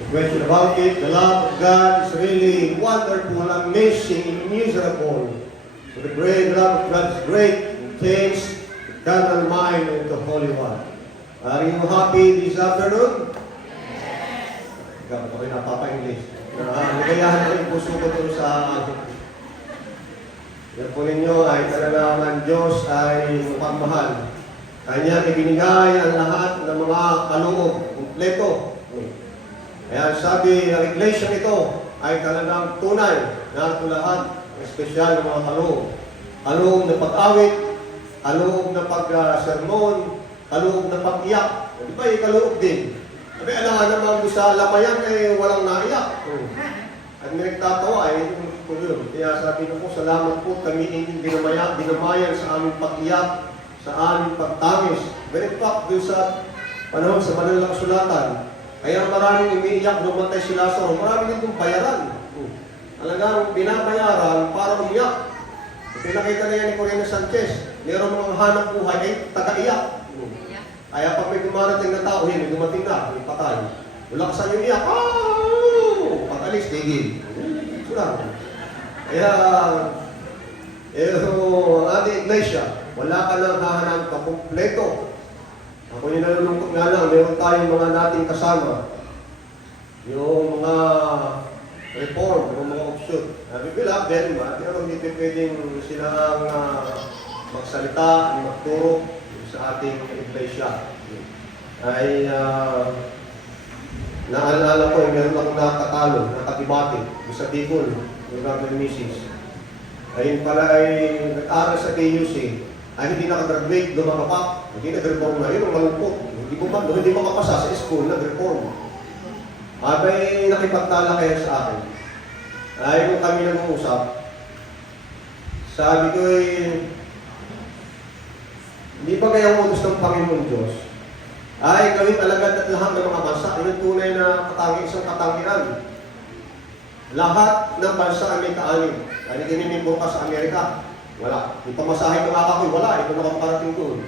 The question about it, the love of God is really wonderful, amazing, immeasurable. So the great love of God is great, it takes the carnal mind of the Holy One. Are you happy this afternoon? Yes. Ikaw, okay na, Papa-English. Nagayahan ko yung puso ko ito sa akin. Yan po ninyo ay talaga ng Diyos ay mukhang mahal. Kanya ibinigay ang lahat ng mga kaloob, kumpleto. Kaya sabi ng iglesia ito ay talagang tunay na ito lahat, espesyal ng mga kaloob. Kaloob na pag-awit, kaloob na pag-sermon, kaloob na pag-iyak. Di ba yung kaloob din? Sabi, alam naman sa lamayan ay walang naiyak. At may nagtatawa ay ito yun. Kaya sabi ko, salamat po kami inyong dinamayan sa aming pag-iyak, sa aming pagtangis. Very fact, doon sa panahon sa Banal na Kasulatan, kaya maraming umiiyak nung matay si Lazaro, maraming itong bayaran. Talagang binabayaran para umiyak. Pinakita na yan ni Corina Sanchez, mayroong mga hanap buhay ay taga-iyak. Kaya pag may dumarating na tao, may dumating na, may patay. Wala ka sa yung iyak, pag-alis, tigil. Sulang. Kaya, ating iglesia, wala ka lang hahanap ka kompleto. Ako yung nalulungkot nga lang, meron tayong mga nating kasama. Yung mga reform, yung mga option. We will have them, pero hindi pwedeng silang magsalita, magturo sa ating iglesia. Ay, naalala ko, meron akong nakatalo, nakatibati, sa Bicol, yung Reverend Mrs. Ayun pala ay nag-aaral sa KUC, ay hindi nakagraduate, lumakapak, hindi nag-reform na, yun ang malungkot. Hindi makapasa sa school, nag-reform. Abay, nakipagtala kayo sa akin. Ay, kung kami nag-uusap, sabi ko hindi ba kaya ang utos ng Panginoon Diyos ay gawin talaga at lahat ng mga bansa, yung tunay na isang katangian. Lahat ng bansa ay may kaanin. Kaya inimimbo ka sa Amerika, wala. Yung pamasahe ng akakoy, wala. Ito nakaparating doon.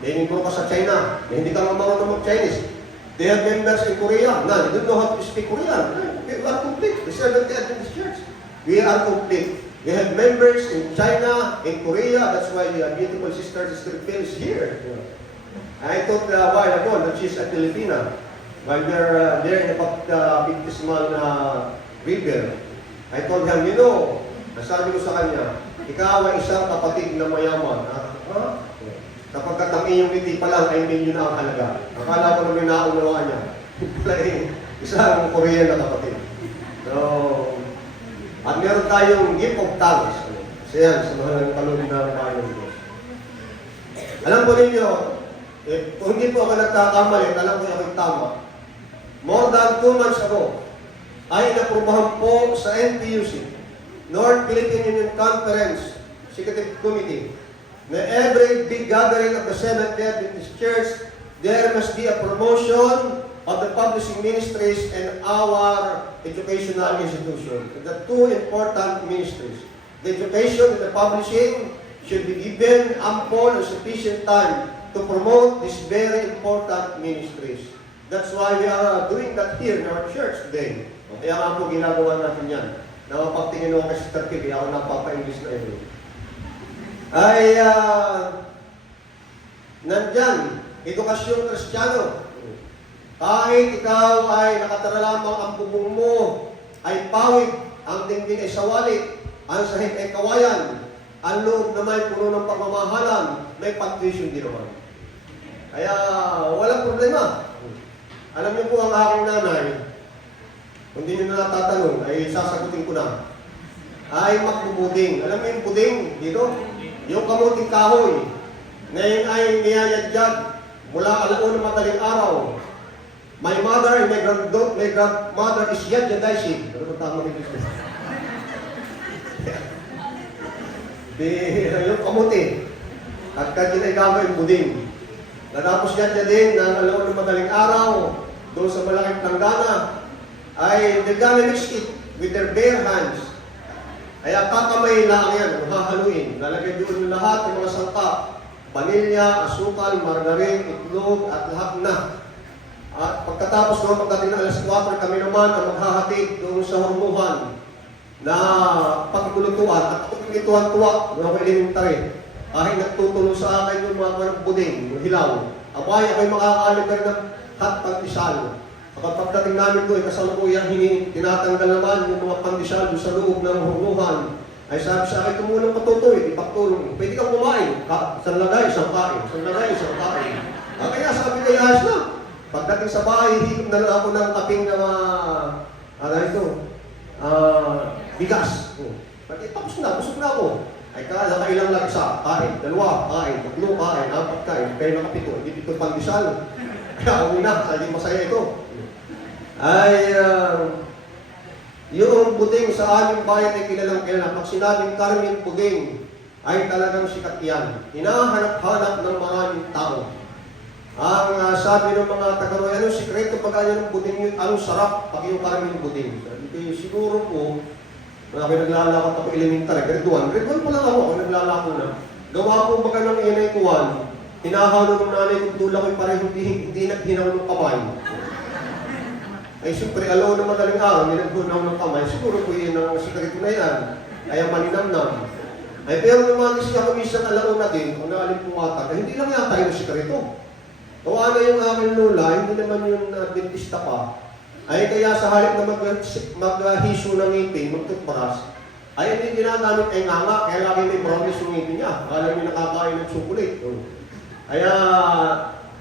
Inimimbo ka sa China, hindi ka marunong mag-Chinese. They have members in Korea. None, they don't know how to speak Korean. We are complete. The Seventh-day Adventist Church. We are complete. We have members in China, in Korea. That's why the beautiful sister is here. I thought a while ago that she's a Filipina. While they're there in the baptismal river, I told him, nasabi ko sa kanya, ikaw ay isang kapatid na mayaman. Kapag ang iyong ngiti pa lang ay milyon na ang halaga. Akala ko naman naunawaan niya. Isang Korean na kapatid. So, at meron tayong gift of tongues. Kasi yan, sa mga nagkalunod na tayo ng Diyos. Alam po ninyo, kung hindi po ako nagkakamali, alam ko yung tama. More than 2 months ago, ay naprubahan po sa NPUC, North Philippine Union Conference Executive Committee, na every big gathering of the Seventh-day Adventist Church, there must be a promotion of the publishing ministries and our educational institution. The two important ministries. The education and the publishing should be given ample and sufficient time to promote these very important ministries. That's why we are doing that here in our church today. Kaya nga po ginagawa natin yan. Nakapagtingin ako kasi Sister Kiki, ako nagpapa-English na ito. Ay, nandyan, edukasyon Kristiyano. Kahit ikaw ay nakatara lamang ang bubong mo, ay pawid, ang dingding ay sawali, ang sahig ay kawayan, ang loob naman ay puno ng pagmamahalan, may pag-tuition din naman. Kaya, walang problema. Alam niyo po ang aking nanay, kung di nyo na natatanong, ay sasagutin ko na. Ay magbubuding. Alam mo yung buding dito? Yung kamuting kahoy. Ngayon ay niyayadyag mula alauna madaling araw. My mother and my grandmother is yadyadaisig. Ano ba tama nito? Yung kamuti. At kanya ay gagawin yung buding. Natapos yadyadin ng alauna madaling araw doon sa malaking planggana. Ay they're gonna mix it with their bare hands. Kaya kakamay lang yan, hahaluin. Lalagay doon ng lahat ng mga sangka. Vanilya, asukal, margarin, itlog, at lahat na. At pagkatapos noon, pagdating na alas 4, wastewater, kami naman ang maghahatid doon sa hormuhan na pagkulutuan at ako pinituan-tuwa nung ako elementary. Kahit nagtutulong sa akin yung mga buding, yung hilaw. Abay, ako'y makakaliber ng hot pandesal. Kapag pagdating namin doon, kasalukuyang tinatanggal naman yung mga pandesal doon sa loob ng hormuhan. Ay sabi sa akin, tumulong patutoy, ipagtulong. Pwede kang kumain. Isang lagay, isang kain. Isang lagay, isang kain. Kaya sabi ko, ayos na. Pagdating sa bahay, higop na lang ako ng kaping na bigas. Tapos na, busog na ako. Ay nakailang lang isa, kain, dalawa, kain, tatlo, kain, apat, kain, kayo na kapito, hindi ito pandesal. Kaya una, hindi masaya ito. Ay, yung buding sa aming bayan ay kilalang kilala. Pag sinabing Carmen Buding, ay talagang sikat yan. Hinahanap-hanap ng maraming tao. Ang sabi ng mga taga-Roy, anong sikreto pag ano ng buding yun? Anong sarap pag yung Carmen Buding? Sabi ko, siguro po, ako'y naglalakot ako elementary, grade 1. Grade 1 pa lang ako naglalako na. Gawa ko baga ng inay kuwan, hinahalo ng nanay kong tula ko'y pareho hindi naghinaw ng kamay. Ay siyempre, alaw na madaling araw, nilaghunaw ng kamay. Siguro po yun ang sikreto na yan. Kaya maninamnam. Ay pero naman siya ako isang alaw na din, kung naalim pumatag, hindi lang yata yung sikreto. Gawa na yung aking lula, hindi naman yung dentista pa. Ay kaya sa halip na maghiso ng ngipin, magtutbras, ay hindi ginagamit ay nganga, kaya lagi may brownies yung ngipin niya. Alam niyo nakakain ng chocolate. Kaya,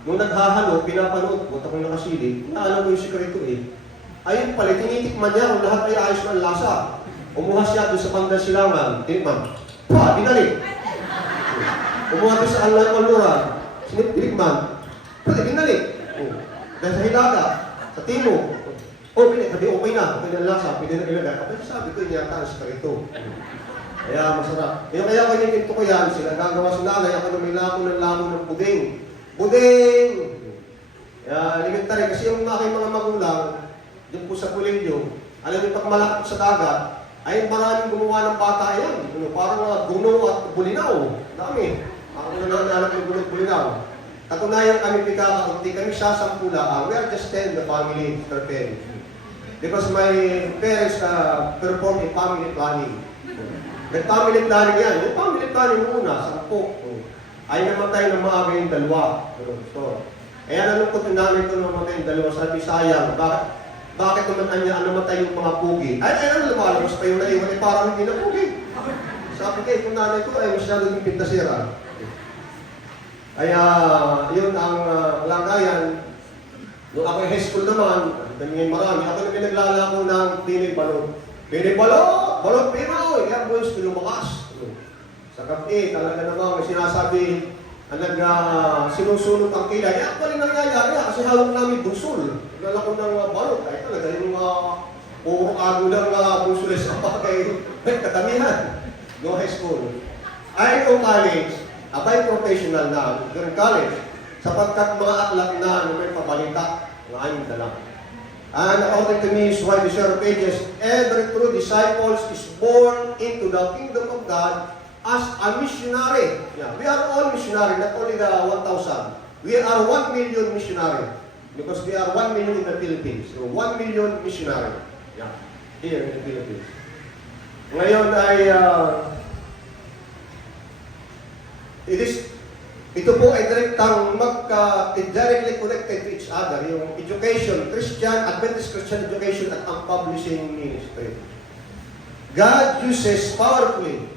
nung naghahalo, pinapanood ko, tapos nakasilip, naalam ko yung sikreto eh. Ayun pala, tinitikman niya kung lahat ay ayos ng lasa. Umuha siya doon sa Pangasinan Silangan, tinikman. Binalik. Umuha doon sa Aluran, tinikman. Binalik. Dahil sa Hilaga, sa Timog. Sabi, okay na lasa, pwede na ilagay. Kapag sabi ko, yata ang sikreto. Kaya masarap. Kaya kinikinto ko yan, sila gagawa sa nanay, ako na may lako ng buding. Buding! Kaya elementary, kasi yung aking mga magulang, dun po sa Kulilyo, alam niyo pag malapit sa dagat, ay maraming gumawa ng bata yan. Parang guno at bulinaw. Dami. Ako na nangangalap ng guno at bulinaw. Katunayan kami hindi kami sasampula. We are just 10, the family, 10. Because my parents performed in family planning. May family planning yan. Yung family planning muna, 10. Ay namatay ng maaga yung dalawa. Kaya nalungkot yung namin ko namatay yung dalawa. Sabi, sayang. Bakit naman niya namatay yung mga pugi? Ay, lumalabas pa yung naiwan. Eh, parang hindi na pugi. Sabi kayo, kung nanay ko ay masyado yung pintasira. Kaya, yun ang kalagayan. Nung ako high school naman, ganyan marami. Ako na pinaglalako ng Pinoy Balot. Pinoy Balot! Balot Pinoy! Kaya boys, lumakas. Sa kape, talaga namang sinasabi ang sinusunod ang kilay. Kaya pala nangyayari kasi hawak namin busol. Naglalako ng balot. Ay talaga yung puro kago ng busol sa bagay. Katamihan. No high school. Ay kung college, abay professional na during college. Sapagkat mga aklat na may pabalita ng aming dala. And according to me, why the share pages, every true disciple is born into the kingdom of God as a missionary. Yeah, we are all missionary, not only the 1,000. We are 1 million missionary because we are 1 million in the Philippines. So 1 million missionary. Yeah, here in the Philippines. Ngayon ay ito po ay directly connected to each other, yung education, Adventist Christian education at ang publishing ministry. God uses powerfully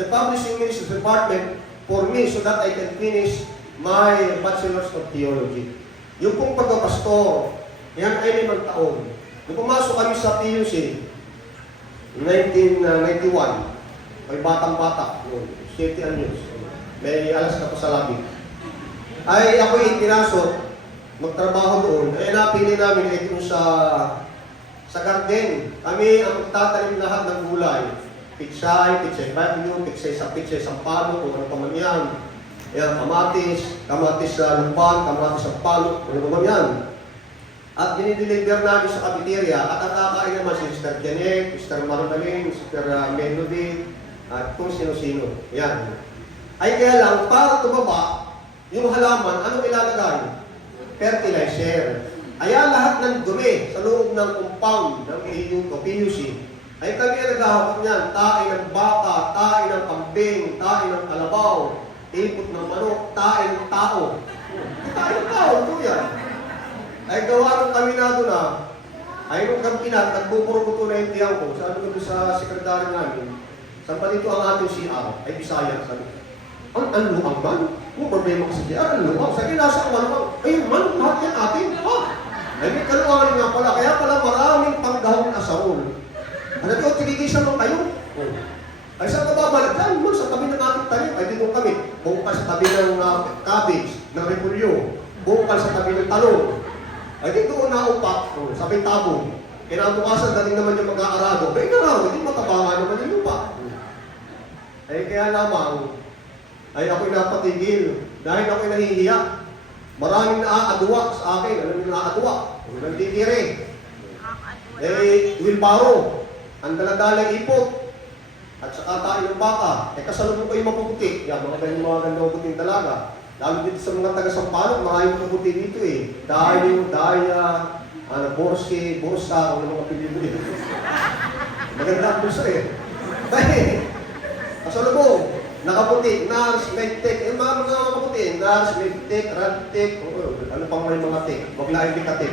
the publishing ministry department for me so that I can finish my Bachelor's of Theology. Yung pong pagkapastor, yan ay 5 taon. Nung pumasok kami sa PUC, 1991, ay batang-bata, 7 anyos. May alas ka pa sa labi. Ay ako itinasok, magtrabaho doon. Ay napili namin ay kung sa garden. Kami ang magtatanim lahat ng gulay. Pitsay bagyo, pitsay sampalo, kung ano pa man yan. Yan, kamatis sa lumban, kamatis sa palo, ano pa man yan. At dinideliver namin sa cafeteria at ang kakain naman si Sister Janet, Sister Marilyn, Sister Melody, at kung sino-sino. Yan. Ay kaya lang, para tumaba, yung halaman, anong ilalagay? Fertilizer. Kaya lahat ng dumi sa loob ng compound ng AU o PUC, ay kami ang naghahakot niyan. Tae ng baka, tae ng kambing, tae ng kalabaw, ipot ng manok, tae ng tao. Tae ng tao, ito yan. Ay gawa ng kaminado na, ay nung kampinan, nagbuburubuto na yung tiyang ko, sabi ko sa sekretary namin, saan pa dito ang ating CR? Ay Bisaya, sabi ko. Ang luang man? Kung problema ko sa CR, ang luang. Sabi, nasa ang manok. Ay, manok lahat yan atin. Ay, may kaluangan nga pala. Kaya pala maraming panggahong asahol. Ano ito, tinigisan mo kayo? Ay, saan ka babalik? Ay, mo, sa tabi ng ating tanim. Ay, dito kami. Bukal sa tabi ng cabbage, ng repulyo. Bukal sa tabi ng talong. Ay, dito naupak. Sabi tabo. Kinabukasan, dating naman yung mag-aarado. Ay, karado, hindi matabangan naman yung lupa. Ay, kaya lamang, ay ako'y napatigil dahil ako'y nahihiya. Maraming naaaduwa sa akin. Alam niyo naaaduwa? Nagtitire. Eh, wilbaro. Ang daladalang ipot. At saka tayo ng baka. Eh, kasalubong kayo mapuputi. Yan, mga gandang puting dalaga. Lalo dito sa mga taga-Sampalok, maraming mapuputi dito eh. Dayo, daya, borske, borsa, o mga pilito dito. Maganda ang bursa eh. Dahil, kasalubong. Nakaputi, NARS, MedTech, yung mga nakaputi, NARS, MedTech, RadTech, ano pang may mga tech, wag na hindi ka-tech.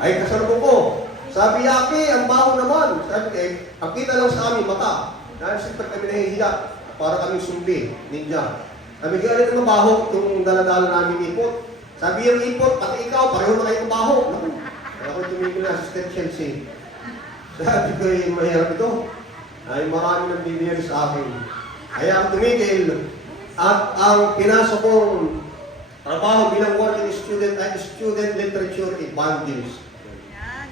Ay, kasalubong ko. Sabi, Yaki, ang baho naman. Sabi, ang kita lang sa amin, mata. Dahil siyempre kami nahihiya, para kami sumbi, ninja. Sabi, galit ang mabaho itong daladala namin ipot. Sabi, yung ipot, pati ikaw, pareho na kayo mabaho. Kaya ako tumigil na, Assistant Chelsea. Sabi ko, mahirap ito. Ay marami nang bibigyan sa akin. Kaya ang tumigil at ang pinasok kong trabaho bilang working student ay student literature evangelist.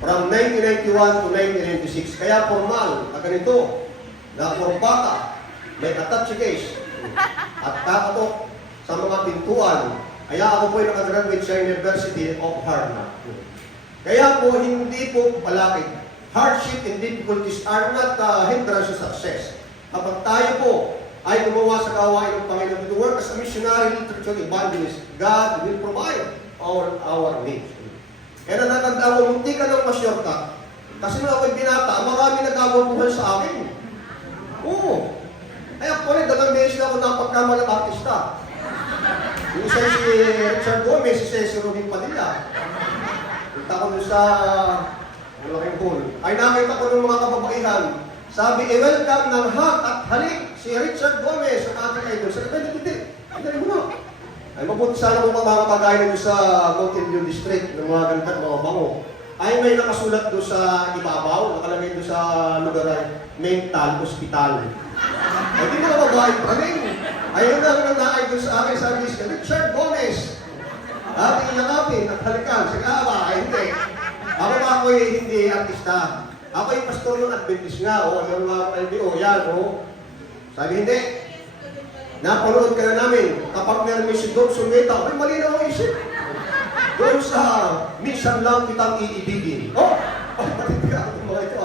From 1991 to 1996. Kaya formal, na ganito, na bata, may attached case, at kakatok sa mga pintuan. Kaya ako po'y nakagraduate sa University of Harvard. Kaya po, hindi po palakid. Hardship and difficulties are not hindrance to success. Kapag tayo po ay gumawa sa gawain ng Panginoon to work as a missionary literature evangelist, God will provide all our needs. Kaya natandaan ko, hindi ka nang ma-shortcut. Kasi nung ako'y binata, marami nagagabuhan sa akin. Oo. Ay actually, dalang beses na ako napagkamalang artista. Yung isa si Richard Gomez, si Robin Padilla. Punta ko doon sa malaking pool. Ay nakita ko ng mga kababaihan. Sabi, welcome ng hak at halik si Richard Gomez sa ating idol. Sabi, hindi mo na. Ay mabuti sana kung makakapagay na sa Mountain View District ng mga ganda, mga bango. Ay may nakasulat doon sa ibabaw, nakalagay doon sa lugar ay mental hospital. Ay di na babae praning. Ayun na nag-aay doon sa akin, sabi si Richard Gomez. Ating yakapin at halikan. Sige, ay hindi. Ako ba ako'y hindi artista? Ako'y pastor ng Adventist nga, o ano mga LDO, yan, o. Sabi, hindi. Napanood ka na namin, kapag meron si Don Sunweta, ako'y malinaw ang isip. Doon sa minsan lang kitang iibigin. Patid ka ako mga ito,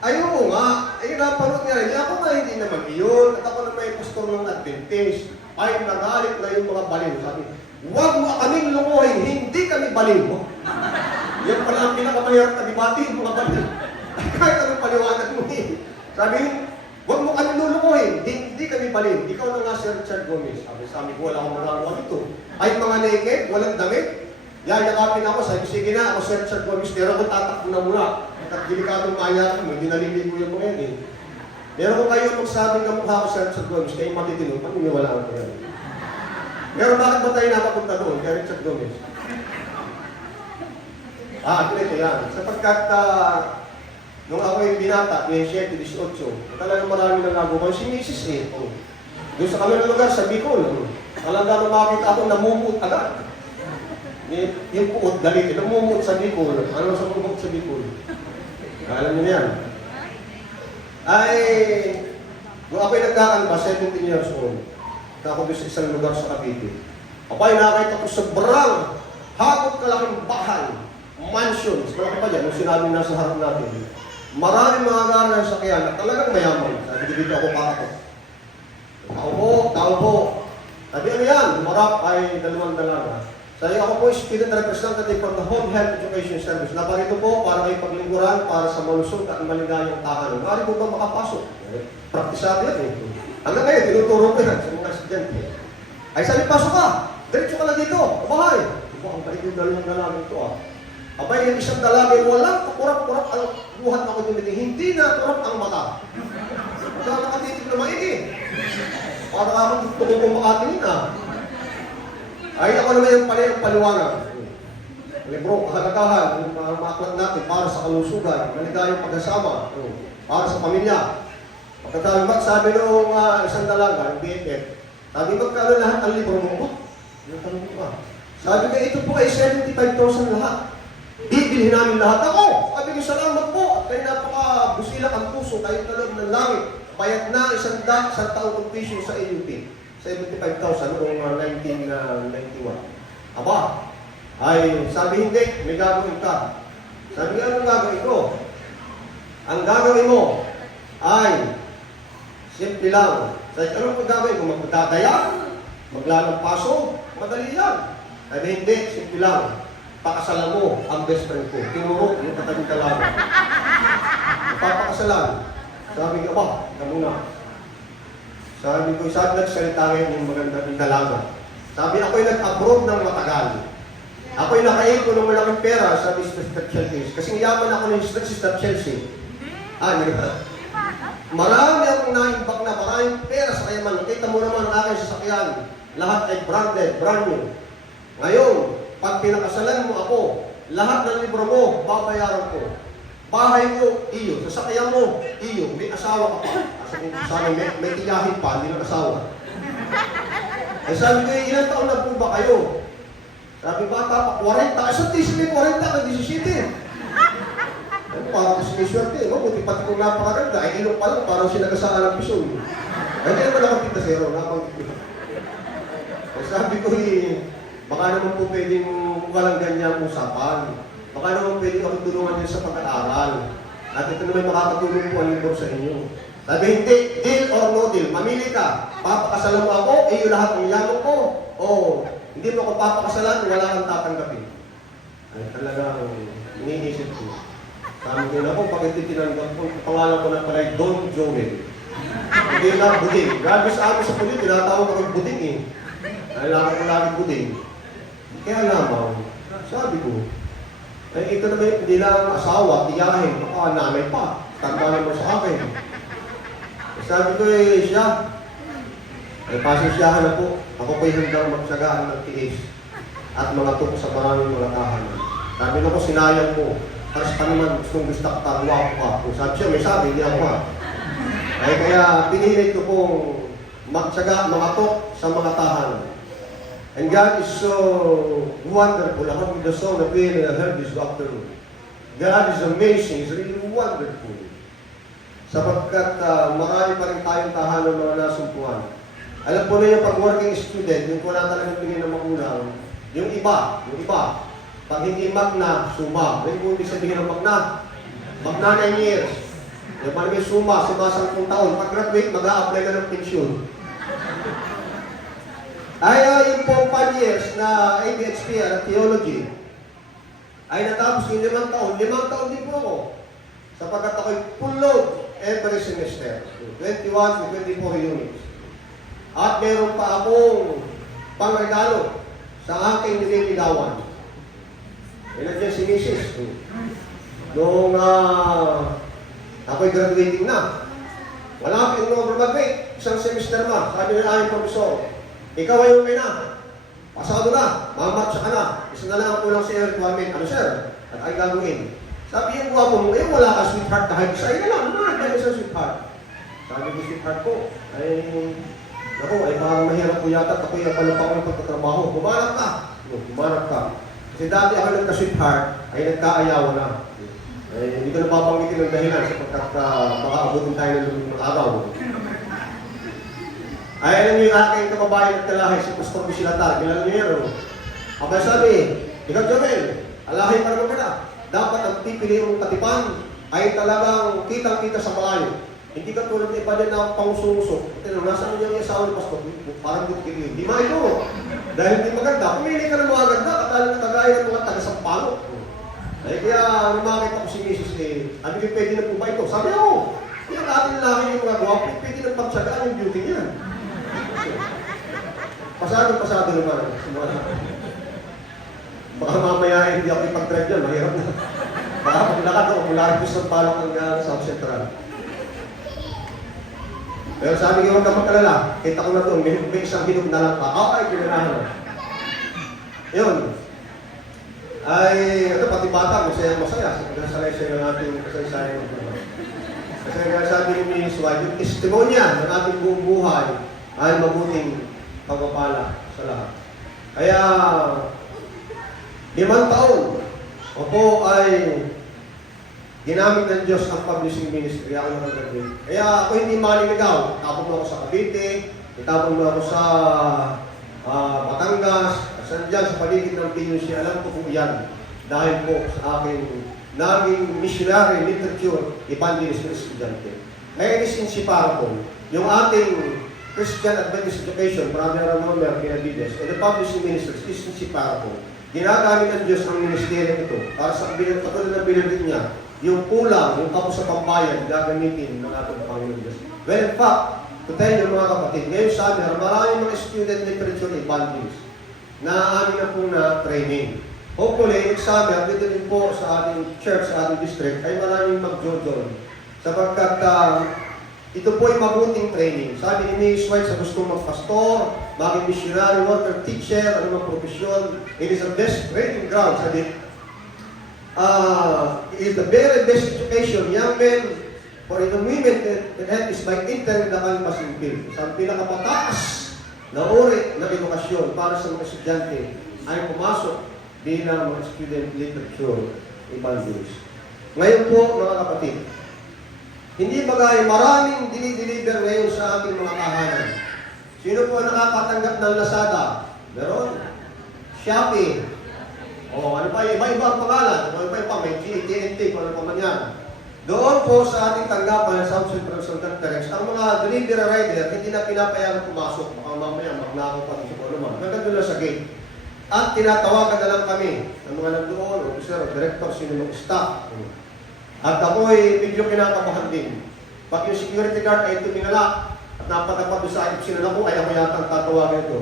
Ayun nga, napanood nga rin. Ako nga hindi naman iyon, at ako naman yung pastor ng Adventist. Ay, nagalit na yung mga baliw. Sabi, huwag mo kaming lunguhin, hindi kami baliw. Yan pala ang pinakamahirap na debate, yung mga baliw. Kahit anong paliwanag mo eh. Sabi, huwag mo kami lulunguhin, hindi kami baliw. Ikaw na nga si Richard Gomez. Sabi ko, wala akong magagawa dito. Ay, mga naked, walang damit. Yayakapin ako, sabi, sige na, ako si Richard Gomez, pero ako tatakbo na muna. At delikadong kaya ko, hindi naliligo yung mga yan eh. Pero kung kayo magsabing na mukha ko si Richard Gomez, kayo matitino, paniniwalaan ko yan. Pero bakit ba tayo napapunta doon, kay Richard Gomez? Ito yan. Sapagkat nung ako yung binata, 17-18, talagang marami nagagawa. Si Mrs. eh. Doon sa kami lugar, sa Bicol. Talaga nung makita ako, namumut agad. Yung puot, galit. Namumut sa Bicol. Ano sa mumut sa Bicol? Alam niyo yan. Ay, nung ako yung nagkakanba, 17 years old, ako doon sa isang lugar sa Cavite. Apay, nakita ko sobrang hakot kalaking bahay. Mansions, malaki pa dyan, nung sinabi nasa harap natin. Maraming mga gara ng sakyan na talagang mayaman. Sabi, dito ako kakakot. Tao po. Sabi, ano yan? Marap ay dalawang dalaga. Sabi ako po, student representative from the Home Health Education Service. Naparito po para kayo paglingkuran para sa malusog at maligayang tahanan. Maaari po ba makapasok? Praktisado yan eh. Hanggang ngayon, tinuturo ko yan sa mga estudyante. Ay sabi, pasok ka! Diretso ka na dito, bahay! Diba, ang balik yung dalawang dalagang ito ah. Abay, yung isang dalagay, walang kakurap-kurap ang buhat na community. Hindi na kurap ang mata. Magkaka nakatitig na maigi. Para akong tukong makatingin ah. Ay, ako naman yung pala yung paliwanag. Libro, kahalagahan, yung mga aklat natin para sa kalusugan, maligayang pagkasama, para sa pamilya. Pagkatawag, sabi nung isang dalaga, yung BFF, sabi, magkano lahat ang libro mo? Yung tanong ko ba? Sabi ko, ito po ay 75,000 lahat. Bibilhin namin lahat. Ako! Sabi ko, salamat po. At kayo napaka-busilak ang puso, kayo talog ng langit. Payat na isang taong completion sa AUP. 75,000 noong 1991. Aba, ay sabi hindi, may gagawin ka. Sabi, anong gagawin ko? Ang gagawin mo ay simple lang. Sabi, anong gagawin ko? Magdadaya? Maglalampaso? Madali yan. Sabi, hindi, simple lang. Pakasalan mo ang best friend ko. Tinuro yung katabing talaga. Papakasalan. Sabi ko, ba, ika muna. Sabi ko, sabi nagsalita ngayon yung magandang dalaga. Sabi, ako'y nag-abroad ng matagal. Ako'y nakaiko ng malaking pera sa Mr. Chelsea. Kasi yaman ako ng Mr. Chelsea. Marami akong naimbak na maraming pera sa kayaman. Kita mo naman ang aking sasakyan. Lahat ay branded, brand new. Ngayon, pag pinakasalan mo ako, lahat ng libro mo, babayaran ko. Bahay ko, iyo. Sasakyan mo, iyo. May asawa ka pa. Sana may tiyahin pa, hindi na asawa. Ay sabi ko, ilan taon na po ba kayo? Sabi, bata pa, 40. Isang tisi may 40 ka, 17. Ay, parang kasi may swerte. Buti pati kong napakaganda. Ay, ilong pa lang, parang sinagasaan ng piso. Ay, hindi naman ako kita sa'yo. Ay, sabi ko, baka naman po pwedeng walang ganyang usapan. Baka naman pwedeng ako tulungan niyo sa pag-aaral. At ito naman makakatulong po ang libro sa inyo. Sabi, hindi, deal or no deal. Mamili ka. Papakasalan mo ako, iyo lahat ng yaman ko. O, hindi mo ako papakasalan, wala kang tatanggapin. Ay talagang iniisip ko. Sabi ko na po, bakit tinanggap ko, pangalan ko na pala Don Joel. Hindi na buding. Grabe sa amin sa pulit, tinatawag ako buding eh. Kailangan ko lagi buding. Kaya lamang, sabi ko, ay ito naman hindi lang asawa, tiyahin, baka nanay pa. Tanda mo sa akin. Sabi ko siya, ay pasensyahan na po. Ako po'y hanggang magsagaan ng tiis at mga tuko sa maraming mga tahanan. Sabi na ko, sinayang mo. Tapos pa naman gustong gusto ka, guwapo ka. Kung sabi siya, may sabi, hindi ako ha. Ay kaya pinilit ko pong magsaga, mga tok sa mga tahanan. And God is so wonderful. Ako with the song that we heard this afternoon. God is amazing. He's really wonderful. Sapagkat marami pa rin tayong tahanan mga nasumpuan. Alam po na yung pag-working student, yung wala talagang tingin ng magulang, yung iba, pag hindi magna, suma. May kung ibig sabihin ng magna 9 years. Yung pag may suma, 10 taon, pag-graduate, mag-a-apply ka ng pensyon. Ay, yung pong 5 years na ABHP at theology, ay natapos yung 5 taon. 5 taon din po ako. Sapagkat ako'y full load every semester. 21 to 24 units. At meron pa akong pangregalo sa aking nililigawan. Ilan dyan si Mrs. Noong ako'y graduating na. Wala akong overgraduate. Isang semester na. Sabi nila aming professor, ikaw ay umay na. Pasado na. Mamatsa ka na. Isa na lang ang kulang sa requirement. Ano sir? At ay gagawin. Sabi yung guwapo mo, wala ka sweetheart kahit sa'yo na lang. Ano na sa sweetheart? Sabi ko sweetheart ko, ako, parang mahirap ko yata. Ako'y palapa ko ng pagtatrabaho. Bumarap ka. Bumarap ka. Kasi dati ako nagka-sweetheart, ay nagkaayawan na. Hindi ko napapanggitin ng dahilan sapagkat baka abutin tayo ng araw. Ay, alam niyo yung aking kababayan at kalahay, si Pastor Bisilata, bilang niyo yan. Abay sabi, ikaw Joel, alahin pa naman ka na. Dapat ang pipili mong katipan ay talagang kitang-kita sa malayo. Hindi ka tulad ng iba din na pangusungsok. Nasa niya yung asawa ni Pastor, parang butkili. Hindi maino. Dahil hindi maganda. Pumili ka ng mga ganda, kagaya ng mga taga-sampalo. Ay kaya, lumakit ako si Mrs. Ano yung pwede na po ba ito? Sabi ako, yung ating lalaki yung mga gwapo, pwede na pagsagaan yung beauty niya. Pasado naman. Baka mamaya hindi ako ipag-drive dyan, mahirap na. Baka paglakad ako, mula rin sa palak ng South Central. Pero sabi ko, huwag ka magkalala. Kita ko na ito, may isang hinog na lang pa. Ay, pinanahan na. Yun. Ay, pati bata, masaya. Sanay-sanay ng ating kasaysayan. Kasi nga sabi ni Miss White, yung testimonya ng ating buong buhay ay mabuting pagpapala sa lahat. Kaya, 5 taon, ako ay ginamit ng Diyos ang publishing ministry. Ako nakagraduate. Kaya ako hindi maliligaw. Tapos mo ako sa Cavite, itapon mo ako sa Batangas, saan dyan, sa paligid ng PUC. Alam ko kung yan. Dahil po sa aking naging missionary literature, evangelist na estudyante. Ngayon is inseparable. Yung ating Christian Adventist Education, Brother Ramon Benavides, and the publishing ministry is inseparable. Ginagamit ng Diyos ang ministeryo ito para sa katulad ng binanggit niya, yung kulang, yung kapos sa pambayan, gagamitin ng ating Panginoon Diyos. Well, in fact, to tell you mga kapatid, ngayon sa amin, maraming mga student literature evangelists na amin na po na training. Hopefully, next summer, dito din po sa ating church, sa ating district, ay maraming mag-join. Sapagkat ito po ay mabuting training. Sabi ni Miss White, sa gusto mag-pastor, maging missionary, water teacher, ano mang profesyon, it is the best training ground. Sabi, it is the very best education. Young men, for the women that help is by entering the canvassing field. Sa pinakapataas na uri ng edukasyon para sa mga estudyante ay pumasok bilang mga student literature evangelist. Ngayon po, mga kapatid, hindi bagay maraming dinideliver ngayon sa ating mga tahanan. Sino po nakakatanggap ng Lazada? Meron. Shopee. O ano pa, iba-iba ang pangalan. Ano pa, may TNT, kung ano pa man yan. Doon po sa ating tanggapan sa South Central Sultan Terex, ang mga delivery rider, hindi na pinapayagan pumasok. Baka mamaya, magnakaw pa rin sa kung naman. Nagkando lang sa gate. At tinatawagan na lang kami ng mga nandoon, officer, director, sino ng staff. At ako ay medyo kinakabahan din. Pag yung security guard ay tumingala at napatapat doon sa akin, sinala ko, ay ako yata ang tatawagan ito.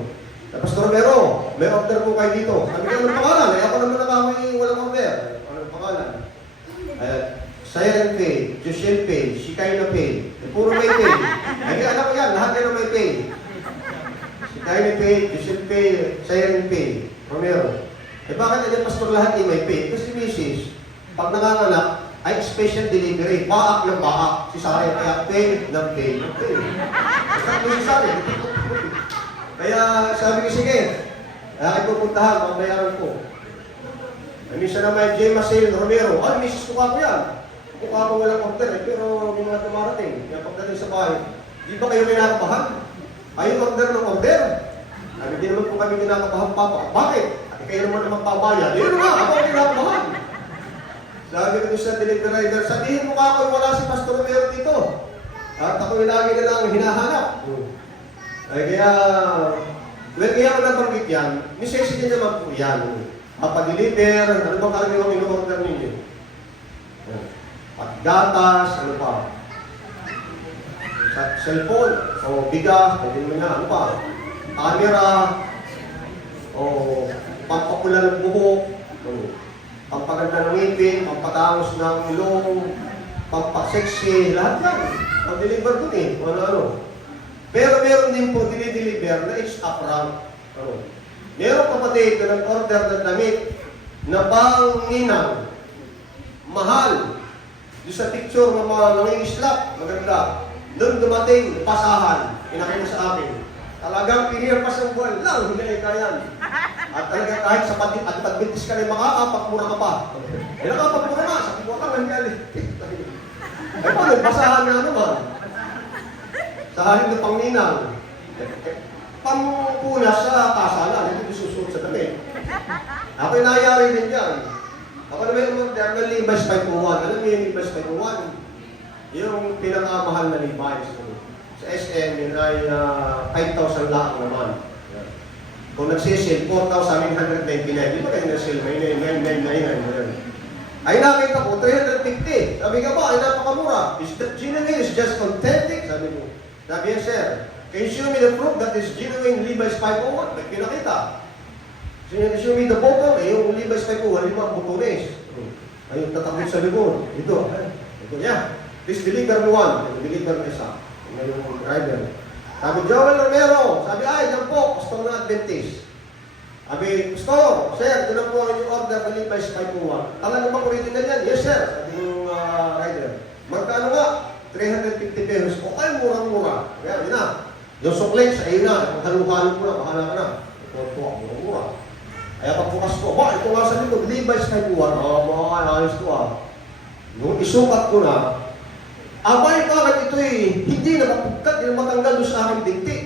Pastor Romero, may order po kayo dito. Sabi ko, anong pangalan? Ay ako naman nakakoy walang order. Anong pangalan? Siren Pay, Joshel Pay, Shikaina Pay. Puro may pay. Ay alam ko yan, lahat yan may pay. Shikaina Pay, Joshel Pay, Siren Pay, Romero. Bakit yan, Pastor, lahat yung may pay? Kasi Mrs., pag nanganganak, ay special delivery. Baak ng baak. Si Sari, kaya pay ng pay. Basta si Sari. Kaya sabi ko, sige, ay pupuntahan, pambayaran ko. Ay minsan na may J. Marcel Romero, ay misis ko ako yan. Mukha ko walang order, pero may mga dumarating. Kaya pagdating sa bahay, di ba kayo may nakabahan? Ay order ng order. Ay hindi naman po kami kinakabahan, Papa. Bakit? Ay kayo naman naman pabayan. Yun nga, ako ang kinakabahan. Sabi ko sa delivery rider, sabihin mo ka ako wala si Pastor Romero dito. At ako lagi na lang hinahanap. Ay kaya, kaya ko nabanggit yan, necessity naman po yan. Papadeliver, ano bang karaniwang in-order ninyo? Paggatas, ano pa? Sa cellphone, o bigas, pwede mo na, ano pa? Camera, o pampapula ng buhok, pampaganda ng ngipin, pampatangos ng ilong, pampaseksi, lahat yan. Pag-deliver dun eh, ano. Pero meron din po dinideliver na it's upfront. Ano? Meron kapatid na nag-order ng damit na pang-inang, mahal. Doon sa picture ng mga nangingislap, maganda. Doon dumating, pasahan, pinakita sa akin. Talagang pinirpas ang buwan lang, hindi ka yan. At talaga kahit sa pagbintis ka rin, makakapagmura ka pa. Eh nakapagmura ka, sa kibuha ka, nangyari. Ay paano, pasahan na naman. Sa halin ng pang-ninang. Pangpuna sa kasalan, hindi susunod sa damit. Ako'y nangyari din yan. Ako na may umorder ng Levi's 501. Alam niyo yung Levi's 501? Yung pinakamahal na Levi's. Sa SM, yun ay 5,000 lang naman. Kung nagsisil, 4,999. Di ba kayo nagsisil? May 999. Ay nakita ko, 350. Sabi ka ba, ay napakamura. Is that genuine? Is just authentic? Sabi ko. Sabi niya, sir, can you show me the proof that is genuine Levi's 501? May pinakita. So, show me the bottle. Yung Levi's 501, 5 botones. Ayun, tatakot sa likod. Ito. Ito niya. Please deliver me one. Deliver me isa. Yung driver. Sabi, Joel Romero. Sabi, ay, yan po. Gusto na Adventist. Sabi, gusto. Sir, ito na po ang yung order ng Levi's 501. Talagang bang original yan? Yes, sir. Sabi yung rider. Magkano nga? 350 pesos. O kayo, murang-mura. Kaya, yun na. Yung suklet, sa iyo na. Kung halo-halo mo na, bahala ka na. Ito po, murang-mura. Kaya pagbukas ko, ba, ito nga sa likod, Levi's 501. Mga ayos ko Nung isukat ko na, abay, bakit ito hindi na mapugkat, hindi na matanggal doon sa aking binti.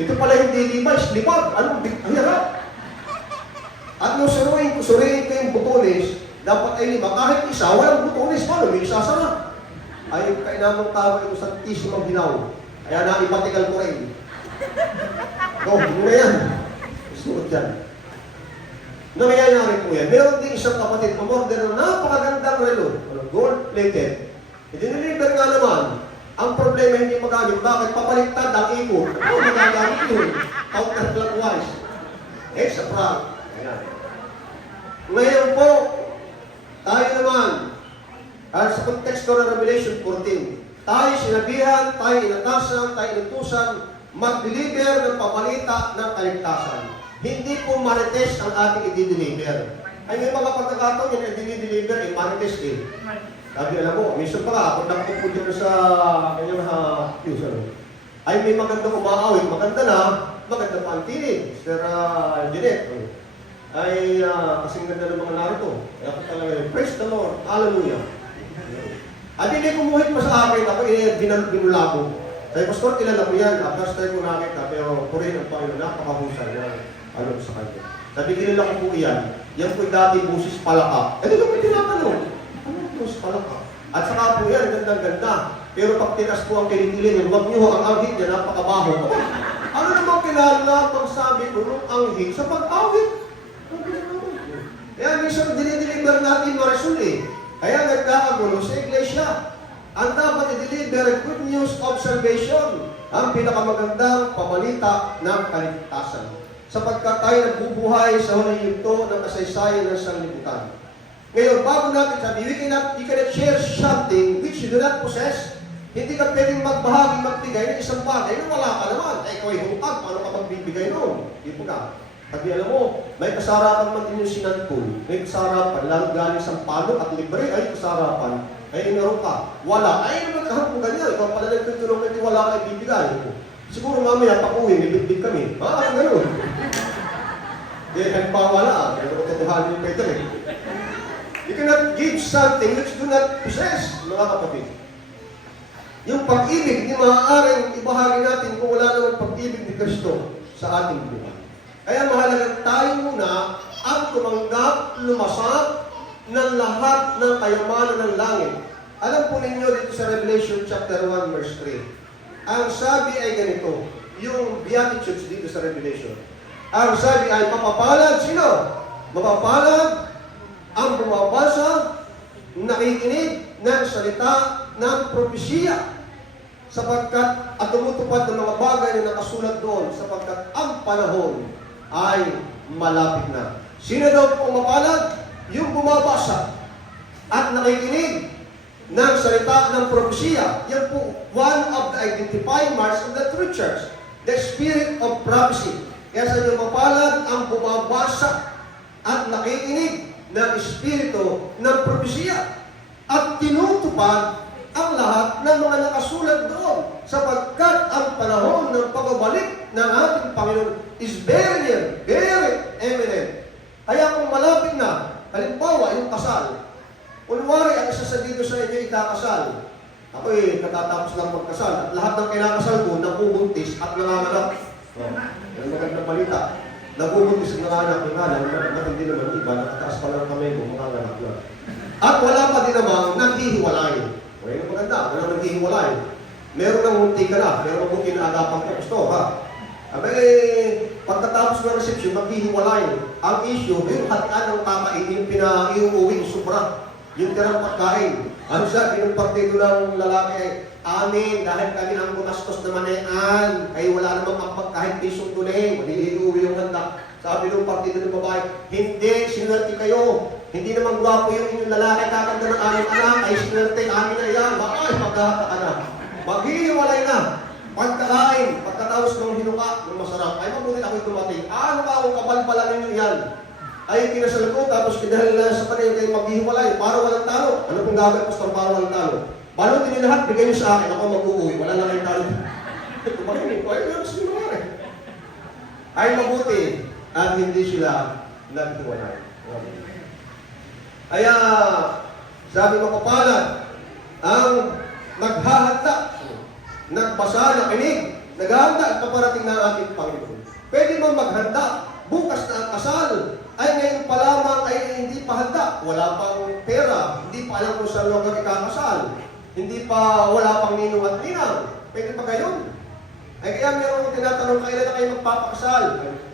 Ito pala hindi Levi's, libag. Anong binti? Ang hirap. At nung suriin ko yung butones, dapat ay lima. Kahit isa, walang butones. Paano? May isasara. Ay, kainamang tawag ito sa tissue ng ginaw. Kaya naipatikal ko rin. Hindi na yan. Suot yan. Nangyayari po yan. Meron din isang kapatid, umorder na napakagandang relo. Gold-plated. I-deliver nga naman. Ang problema hindi magamit. Bakit? Papaliktad ang ikot. Ano magagamit yun? Counterclockwise. Sa prank. Ayan. Ngayon po, tayo naman, sa konteksto ng Revelation 14, tayo sinabihan, tayo inatasan, tayo inutusan, mag-deliver ng pabalita ng kaligtasan. Hindi po marites ang ating i-deliver. Ay may mga pagkakataon yun, i-deliver, marites din. Sabi, alam mo, minsan pa nga, kung nakapupo dito sa kanyang user, ay may magandang umaawit, maganda na, maganda pa ang tinig. Sir Jeanette, ay kasing ganda ng mga narito. Kaya ako talaga, praise the Lord, hallelujah. At hindi kumuhit pa sa akin, ako binulabo. Sabi, Pastor, kilala ko yan, first time ko nakita, pero purin ang Panginoon, napakahusay na ano sa kanya. Sabi, kilala ko po yan po dati busis palaka. Eh, di ko may tinatanong. Ano busis palaka? At saka po yan, ganda-ganda. Pero pag tinas po ang kilikilin, huwag niyo ang anghit niya, napakabaho. Ano naman kilala pang sabi ko nung anghit sa pag-awit? Kaya minsan dinideliver natin Marisol Kaya nagkakagulo sa iglesia. Ang dapat i-deliver, good news observation, ang pinakamagandang pamalita ng kaligtasan. Sapagkat tayo nagbubuhay sa huling yugto ng kasaysayan ng sanlibutan. Ngayon, bago natin sabi, you cannot share something which you do not possess. Hindi ka pwedeng magbahagi, magbigay ng isang bagay na wala ka naman. Ay, ikaw ay hutang, paano ka magbibigay noon? Hindi po ka. Sabi, alam mo, may kasarapan man din yung sinantol. May kasarapan, lalo galing sa palo at libre, ay kasarapan. Ay, meron ka. Wala. Ay, naman kahit mo ganyan. Ikaw pala nagtutulong na wala ka ibibigay. Siguro mamaya, pakuwi, may bitbit kami. Ano ganun? Hindi, wala. Pero katotohanan yung Peter You cannot give something which do not possess, mga kapatid. Yung pag-ibig, hindi maaaring ibahagi natin kung wala naman pag-ibig ni Kristo sa ating buhay. Kaya mahalaga tayo muna ang tumanggap, lumasap ng lahat ng kayamanan ng langit. Alam po ninyo dito sa Revelation chapter 1 verse 3. Ang sabi ay ganito, yung Beatitudes dito sa Revelation. Ang sabi ay mapapalad sino? Mapapalad ang bumabasa, nakikinig ng salita ng propesya sapagkat at tumutupad ng mga bagay na nakasulat doon sapagkat ang panahon ay malapit na. Sino daw po mapalad? Yung bumabasa at nakikinig ng salita ng propesya. Yan po one of the identifying marks of the true church. The spirit of prophecy. Kaya sa inyo mapalad ang bumabasa at nakikinig ng espiritu ng propesya at tinutupad ang lahat ng mga nakasulat doon sapagkat ang panahon ng pagbabalik ng ating Panginoon is very near, very imminent. Kaya kung malapit na, halimbawa yung kasal, kunwari ang isa sa dito sa inyo ikakasal, ako'y katatapos lang magkasal at lahat ng kinakasal ko nabubuntis at nanganganak. Yung magandang balita. Nabubuntis ng nanganak, yung nanganak, hindi naman iba, nakataas pa lang kami kung manganganak na. At wala pa din namang naghihiwalay. Okay, maganda, walang naghihiwalay. Meron ng munti ka na, meron ng munti na agapan ka, gusto, ha? Pagkatapos ng reception, maghihiwalay. Ang issue, yung hatian ng kakainin, yung pinaiuuwi, sobra. Yung tirang pagkain. Ano siya, yung partido ng lalaki, amin, dahil kami ang gumastos naman ay wala namang ang kahit pisong tunay, maliiuwi yung handa. Sabi ng partido ng babae, hindi, sinwerte kayo. Hindi naman gwapo yung inyong lalaki, kakanda ng aming anak, ay sinwerte, amin na yan. Bakit magkahata ka na? Maghihiwalay na. Pagkakain, pagkatapos ng hinuka, ng masarap, ay mabuti ako'y dumating. Ano ka kung kapal pala ninyo yan? Ay kinasal ko, tapos dahil sa kanila kayo maghihiwalay, para walang talo. Ano kung gagawin, Pastor, para walang talo? Balutin niyo lahat, bigay niyo sa akin, ako mag-uuwi, wala na kayong talo. Tumakinig ko, ay meron sila naman eh. Ay mabuti, at hindi sila naghiwalay. Kaya, sabi mo kapalan, ang naghahanda, nagbasa, nakinig, naghahanda at paparating na ang ating Panginoon. Pwede mo maghanda, bukas na ang kasal, ay ngayon pa lamang ay hindi pa handa, wala pang pera, hindi pa alam kung saan lugar ikakasal, hindi pa, wala pang ninong at ninang, pwede pa gayon. Ay kaya meron kong tinatanong, kailan na kayo magpapakasal?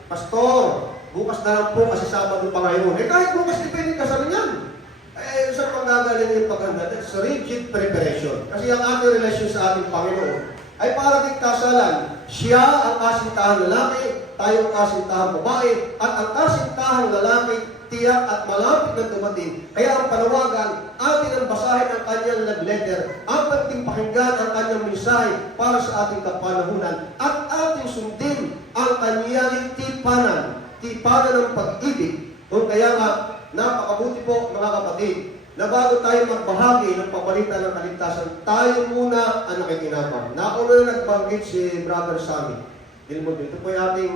Pastor, bukas na lang po kasi Sabado pa ngayon. Eh kahit bukas di pwede kasal niyan. Eh saan pang gagaling yung paghanda? That's rigid preparation. Kasi ang ating relasyon sa ating Panginoon ay para din kasalan. Siya ang kasintahang lalaki, tayo ang kasintahang babae, at ang kasintahang lalaki tiyak at malapit na dumating. Kaya ang panawagan, atin ang basahin ang kanyang love letter, ating pakinggan ang kanyang mensahe para sa ating kapanahunan, at ating sundin ang kanyang tipanan ng pag-ibig. Kung kaya nga, napakabuti po mga kapatid, na bago tayo magbahagi ng pabalita ng kaligtasan, tayo muna ang nakikinabang. Nauna na nagbanggit si Brother Sammy Dilmond. Ito po yung ating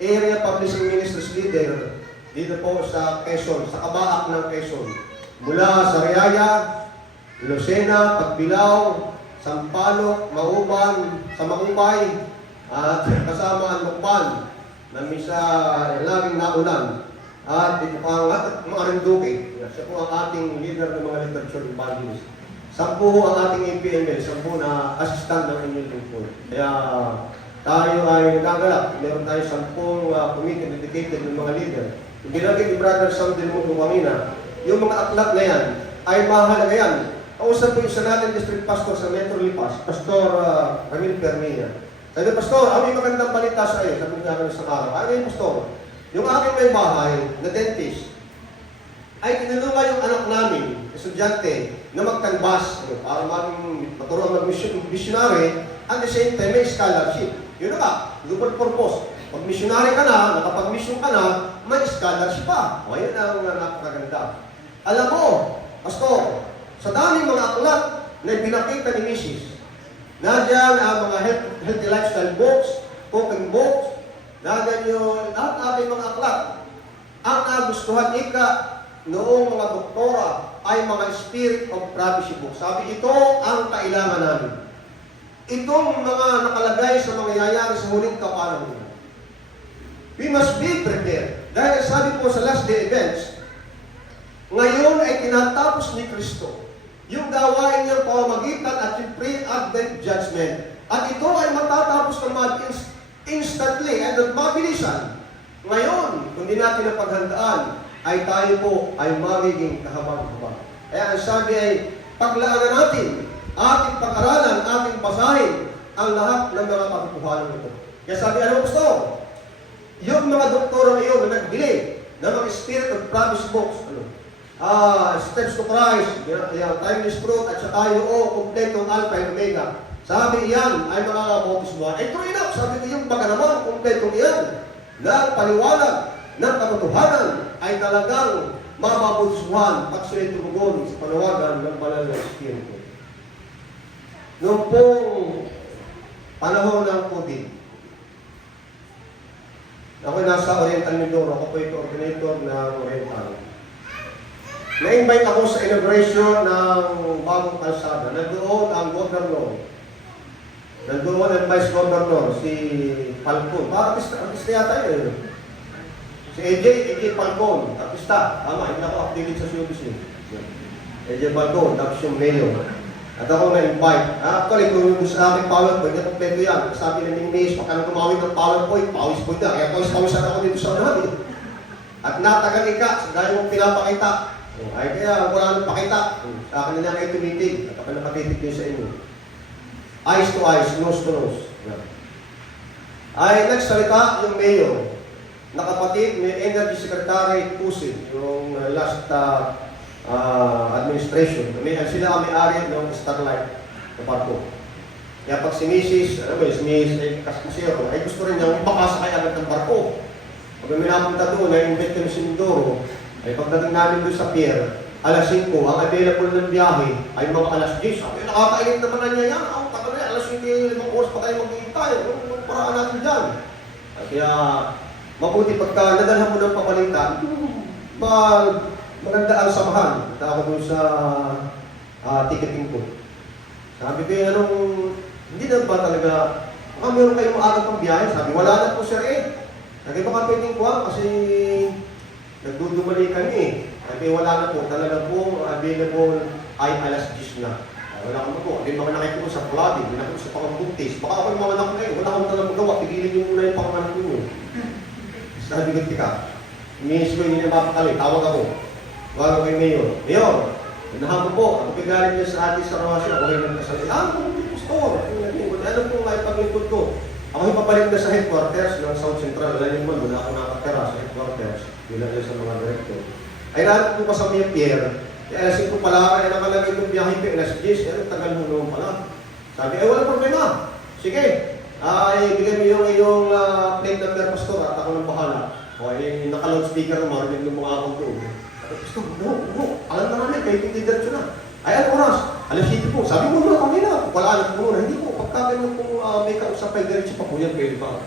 area publishing ministers leader dito po sa Quezon, sa kabaak ng Quezon. Mula sa Riaya, Lucena, Pagbilao, Sampaloc, Mauban, sa Maubay, at kasama ang Lukban, na misa laging naunan. At ito pa ang mga Rinduque. Siya po ang ating leader ng mga literature evangelist. 10 ang ating APML, 10 na assistant ng inyong lingkod. Kaya tayo ay nagagalap. Meron tayo 10 committee dedicated ng mga leader. Yung ginagit ni Brother Sam Dilmond kanina, yung mga aklat na yan ay mahalaga yan. Kausap po yung sa natin district pastor sa Metro Lipas, Pastor Ramil Permina. Sabi, Pastor, ano yung magandang balita sa iyo? Sabi niya kami sa araw. Ano yung Pastor? Yung aking may bahay na dentist, ay tinulungan yung anak namin, estudyante, na mag-canvas para maturuan mag-missionary, at the same time may scholarship. Yun na ba? Double purpose. Pag missionary ka na, nakapag-mission ka na, may scholarship pa. O, yun ang napakaganda. Alam mo, Pastor, sa daming mga aklat na pinakita ni Mrs. Nandiyan ang mga healthy lifestyle books, cooking books, nandiyan yung lahat ating mga aklat. Ang nagustuhan ika noong mga doktora ay mga spirit of prophecy books. Sabi, ito ang kailangan namin. Itong mga nakalagay sa mangyayari sa huling kapanahunan. We must be prepared. Dahil sabi po sa last day events, ngayon ay tinatapos ni Kristo yung gawain niyang pamamagitan at yung pre-advent judgment. At ito ay matatapos ng instantly at mabilisan. Ngayon, kung di natin napaghandaan, ay tayo po ay magiging kahabang-habang. Kaya ang sabi ay, paglaanan natin, ating pag-aralan, ating basahin, ang lahat ng mga katotohanan ito. Kaya sabi, ano gusto? Yung mga doktora ngayon na nagbili ng mga spirit of promise books, Steps to Christ, Timeless Truth, at saka yung kompletong Alpha and Omega. Sabi iyan ay mga bautismuhan. Eh, true enough, sabi ko yung baka naman, kompletong iyan, na paliwanag ng katotohanan ay talagang mababautismuhan pag sila tumugon sa panawagan ng banal na Espiritu. Noong pong panahon ng COVID, ako nasa Oriental Mindoro, ako po yung coordinator ng Oriental. Na-invite ako sa inauguration ng bagong kalsada. Nandoon ang governor. Nandoon ang vice governor, si Falcon. Artista yata yun. Si AJ Falcon, artista. Tama, hindi ako updated sa showbiz yun. AJ Falcon, tapos yung mayor. At ako na-invite. Actually, kung gusto sa aking PowerPoint, na kompleto yan. Sabi na ni Mace, baka nang gumawin ng PowerPoint, pawis po na. Kaya pawis-pawisan ako dito sa unahan. At natagal ka, dahil mong pinapakita. Ay kaya wala nang pakita. Sa akin na lang kayo tumitig. At ako nakatitig din sa inyo. Eyes to eyes, nose to nose. Ay nagsalita yung mayor na kapatid ni Energy Secretary Tusin, yung last administration. Sila ang may-ari ng Starlight na barko. Kaya pag si Mrs. Kaskusero, ay gusto rin niya makasakay agad ng barko. Pag may napunta doon, na-invite kami si Mindoro, ay pagdating namin doon sa pier, alas 5, ang available ng biyahe ay mga alas 10. Sabi, nakakainit naman na niya yan. Tagal na, alas 5, 5 oras pa kayo maghihintay. Anong paraan natin dyan? Kaya, mabuti pagka nadalhan mo ng papalitan, maganda ang samahan. Punta ako doon sa ticketing ko. Sabi ko, hindi na ba talaga, meron kayong maaga pang biyahe? Sabi, wala na po sir eh. Sabi, baka pwedeng kuha kasi nagdudumali kami eh. Sabi, wala na po. Talaga po, available ay alas 10 na. Wala ko po. Hindi naman nakikita ko sa flooding, hindi nakikita sa pangbuntis. Baka ako yung mga anak ngayon, wala akong talagang magawa. Pigilin nyo muna yung panganak nyo. Sabi ko, tika. Minis ko yung napakali. Tawag ako. Tawag ako kay Mayor. Mayor, nahamon po. Ako pigalit niya sa atin sa Rawasya. Ako yung nagkasali. Pastor. Ano po nga ipaglingkod ko? Ako yung papalik na sa headquarters ng South Central. Wala yung wala ako nakatera sa headquarters. Bilang sa mga director. Ay natin po pa sa Mia Pierre. Alas 5 pala, ay nakalagay itong biyahe ko, alas 10, tagal mo naman pala. Sabi, wala problema. Sige, bigyan mo yung iyong plate number, pastor, at ako nang bahala. O, naka-loudspeaker mo, marinig ng mga akong doon. Sabi, pastor, alam na namin, kayo hindi diretso na. Ay, ano oras? Alas 7 po. Sabi mo na kami na, wala alam po na. Hindi po, pagka ganun po may kausapay, diretso pa po yan, pwede ba?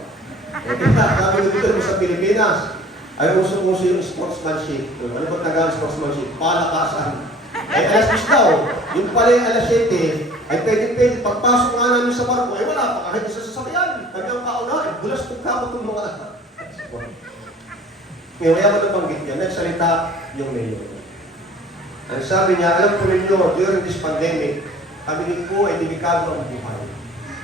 Sabi ko dito sa Pilipinas, ay uso-uso yung sportsmanship. Ano ba tagal sportsmanship? Palakasan. Ay alas 10 daw. Yung pala yung alas 7, ay pwede. Pagpasok nga namin sa barko, ay wala pa kahit isa sasakyan. Kami ang kaunahan. Bulas pagkakot itong mga ngayon, kaya ko nabanggit niya, nagsalita yung mayor. Ang sabi niya, alam po ninyo, during this pandemic, kami din po ay delikado ang buhay.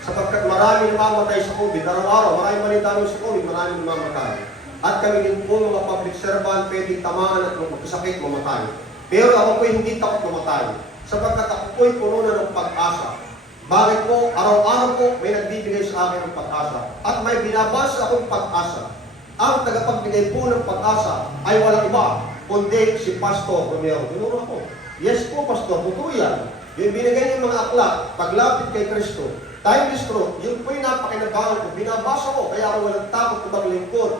Sapagkat marami namamatay sa COVID, araw-araw, marami manitalo sa COVID, marami namamatay. At kami din po mga public servant, pwedeng tamaan at magkasakit, mamatay. Pero ako po'y hindi takot mamatay. Sapagkat ako po'y puno na ng pag-asa. Bakit po? Araw-araw po may nagbibigay sa akin ng pag-asa. At may binabasa akong pag-asa. Ang tagapagbigay po ng pag-asa ay walang iba, kundi si Pastor Romero. Tinuro ako. Yes po, Pastor, totoo yan. Yung binigay ng mga aklat, paglapit kay Kristo, timeless truth, yun po'y napakinabangan ko. Binabasa ko, kaya ako walang takot kung maglingkod.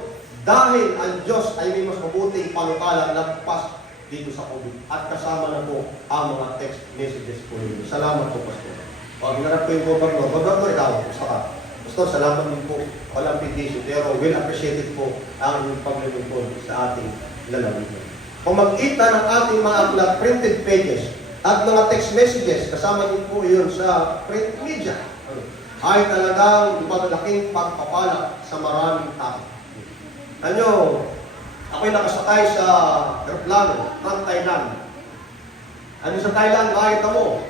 Dahil ang Diyos ay may mas mabuting panukala na pas dito sa COVID. At kasama na po ang mga text messages po ninyo. Salamat po, Pastor. Pag hinarap ko yung gobernador, gobernador, ikaw, gusto ka. Pastor, salamat din po. Walang petition. Pero will appreciate it po ang inyong paglilingkod sa ating lalawigan. Kung mag-kita ng ating mga aklat, printed pages, at mga text messages, kasama din po yun sa print media, ay talagang malaking pagpapala sa maraming tao. Ano, ako'y nakasakay sa aeroplano ng Thailand. Ano sa Thailand, makita mo,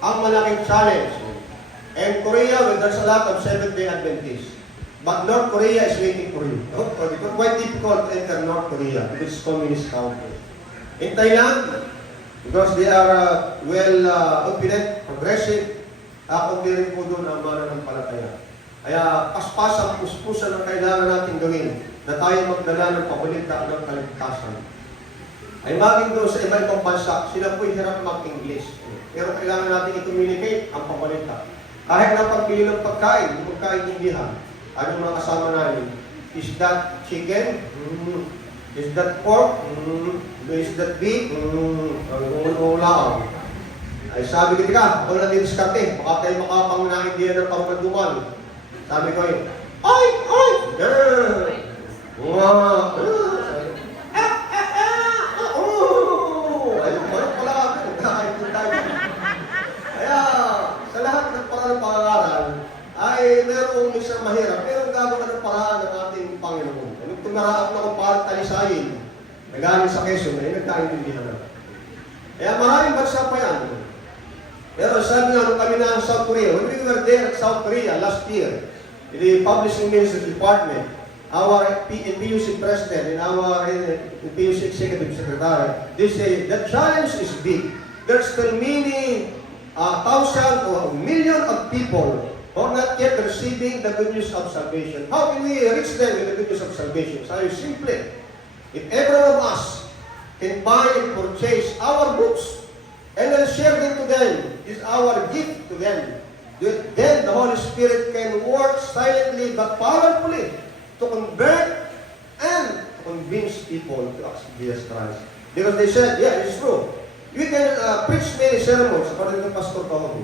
ang malaking challenge. And Korea, well, there's a lot of Seventh-day Adventists. But North Korea is waiting for you. No? It's quite difficult to enter North Korea because it's communist country. In Thailand, because they are well-opulent, progressive, kundi rin po doon ang mananampalataya. Kaya paspasan, puspusan ang kailangan natin gawin na tayo magdala ng pabalita ng kaligtasan. Ay maging doon sa iba-ibang bansa, sila po'y hirap mag-English. Pero kailangan natin i-communicate ang pabalita. Kahit na pagbili ng pagkain, yung pagkain-indihan, anong mga kasama namin? Is that chicken? Is that pork? Is that beef? Ulang. Ay sabi ko, tika, ako lang diskarte. Baka tayo makapangunahin ng pagkaduman. Sabi ko yun, ay! Ayun pala kami, nagkakaipin tayo. Kaya, sa lahat ng paraan ng pangangaral, ay mayroong isang mahirap, pero gagawa ng paraan ng ating Panginoon. Nung tumaraap na kung parang talisayin, nagaling sa Quezon, ay nagkaintindihan na. Kaya maraming bansa pa yan. Pero sabi nga, nung kami na sa South Korea, when we were there at South Korea last year, in the Publishing Ministry Department, our PUC President and our PUC Executive Secretary, they say, the challenge is big. There's still many thousands or millions of people who are not yet receiving the good news of salvation. How can we reach them with the good news of salvation? So simply, if every one of us can buy and purchase our books and then share them to them, is our gift to them. Then the Holy Spirit can work silently but powerfully to convert and to convince people to accept Jesus Christ. Because they said, yeah, it's true. You can preach many sermons according to Pastor Paulo,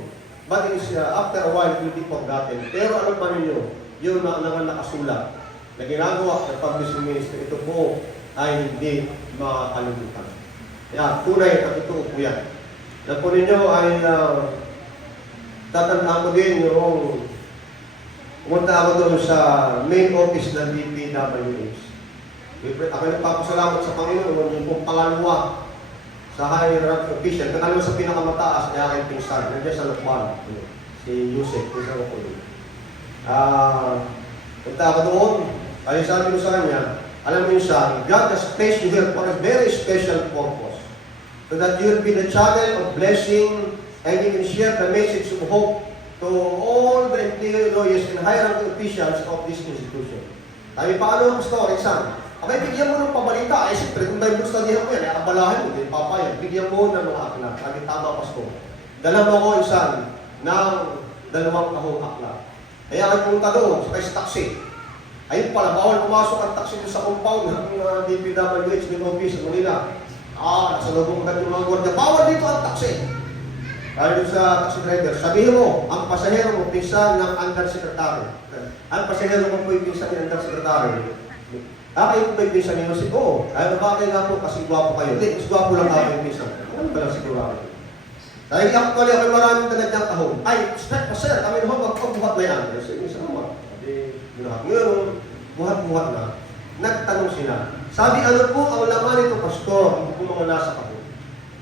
but after a while, it will be forgotten. Pero ano pa ninyo? Yung nakasulat na ginagawa ng publishing ministry, ito po ay hindi makakalimutan. Kaya tunay at ito po yan. Na po ninyo ay tatandaan ko din yung pumunta ako doon sa main office ng DPWH. Ako nagpapasalamat sa Panginoon yung pong pangalawa sa high-rank official, kakalawa sa pinakamataas ay aking pinsan, nandiyan sa Lukban, si Yusek, pinsan ko doon. Punta ako doon, kaya sabi ko sa kanya, alam mo yun siya, God has placed you here for a very special purpose. So that you will be the channel of blessing and you can share the message of hope to all the employees and high-rank officials of this institution. Sabi, paano gusto ko, exam? Abay, bigyan mo ng pabalita. Eh, siyempre, kung Bible study mo yan, abalahin mo, din papayag. Bigyan mo ng mga akla. Sabi, tama, Pastor. Dala mo ko isang ng 2 kahong akla. Kaya ay punta doon, sa taxi. Ayun pala, bawal pumasok ang taxi doon sa compound ng DPWH, ng office, sa Manila. Nasa lubong ka yung mga gwardiya. Bawal dito ang taxi. Kaya doon sa taxi driver, sabihin mo, ang pasahero mo, pinsan ng undersecretary. Ang pasahero mo po yung pinsan ng undersecretary. Kayo po ba yung pinsan niyo? Oo. Ay, bakit nga po? Kasi gwapo kayo. Hindi, mas gwapo lang ako yung pinsan. Ano ba lang sigurado? Dahil actually, ako maraming tanad niyang tahong. Ay, sir, kami naman magpabuhat na yan. Sige, salamat. Ngayon, buhat-buhat na, nagtanong sila. Sabi, ano po ang laman nito, Pastor? Hindi po mga nasa kahon.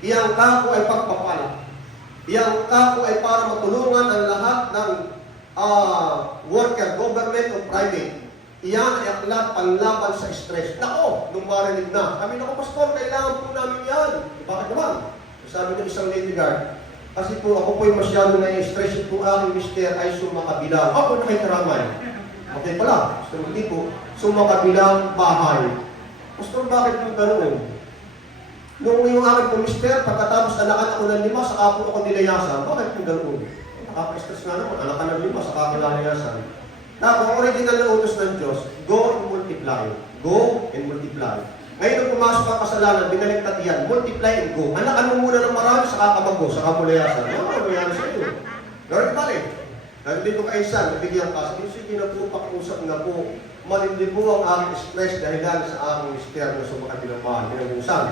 Iyang kako ay pagpapala. Iyang kako ay para matulungan ang lahat ng worker, government o private. Iyan ay aklat panlaban sa stress. Nako, nung marinig na, kami nako, Pastor, kailangan po namin yan. Bakit naman? Sabi ng isang lady guard, kasi po ako po yung masyado na-stress po aking mister ay sumakabilang. Ako nakikaramay. Okay pala, Pastor, hindi po, sumakabilang bahay. Pastor, bakit po ganoon? Nung yung aking po mister, pagkatapos anakan ako ng 5, saka po ako nilayasan. Bakit po ganoon? Nakaka-stress nga naman, anakan ng 5, saka ako nilayasan. Na kung original na utos ng Diyos, go and multiply. Go and multiply. Ngayon nung pumasok ang kasalanan, binaliktad yan, multiply and go. Anakan mo muna ng marami, saka kamago, saka mulayasan. Ano yan sa iyo? Ganun pa rin. Nandito ka insan, nabigyan ka. Sige na po, pakiusap na po. Malindi po ang aking stress dahil sa aking mister na sumakabinabahan. Pinag-insan.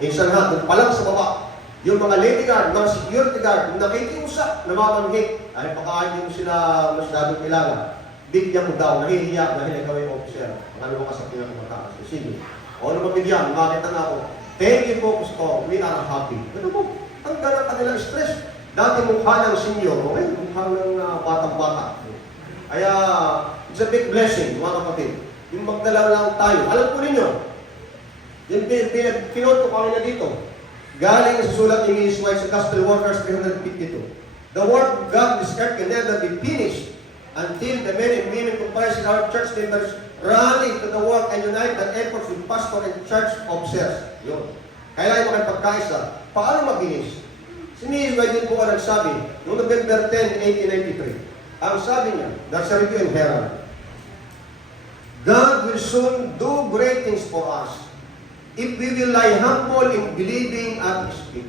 Insan ha, doon pa lang sa baba. Yung mga lady guard, mga security guard, nakikiusap, namamanghik. Ay, pakain mo sila masyadong kilala. Bigyan mo daw, nahihiya dahil ikaw yung officer. Ano ka sa pinakamataas? Sige. O ano mabigyan? Makita na ako. Thank you po, Pastor. We are happy. Ano po? Ang ganang kanilang stress. Dati mukha ng senior, okay? Mukha ng batang-bata. Kaya, it's a big blessing, mga kapatid. Yung magdala lang tayo. Alam po ninyo, yung pinunto kami na dito, galing sa sulat ni Mrs. White sa Gospel Workers 352. The work of God this earth can never be finished until the men and women comprising our church members rally to the work and unite their efforts with pastor and church officers. Yun. Kailangan makipagkaisa. Paano mabilis? Si Mrs. White din po ang nagsabi, noong November 10, 1893. Ang sabi niya, that's a review in Herald, God will soon do great things for us if we will lie humble in believing at His feet.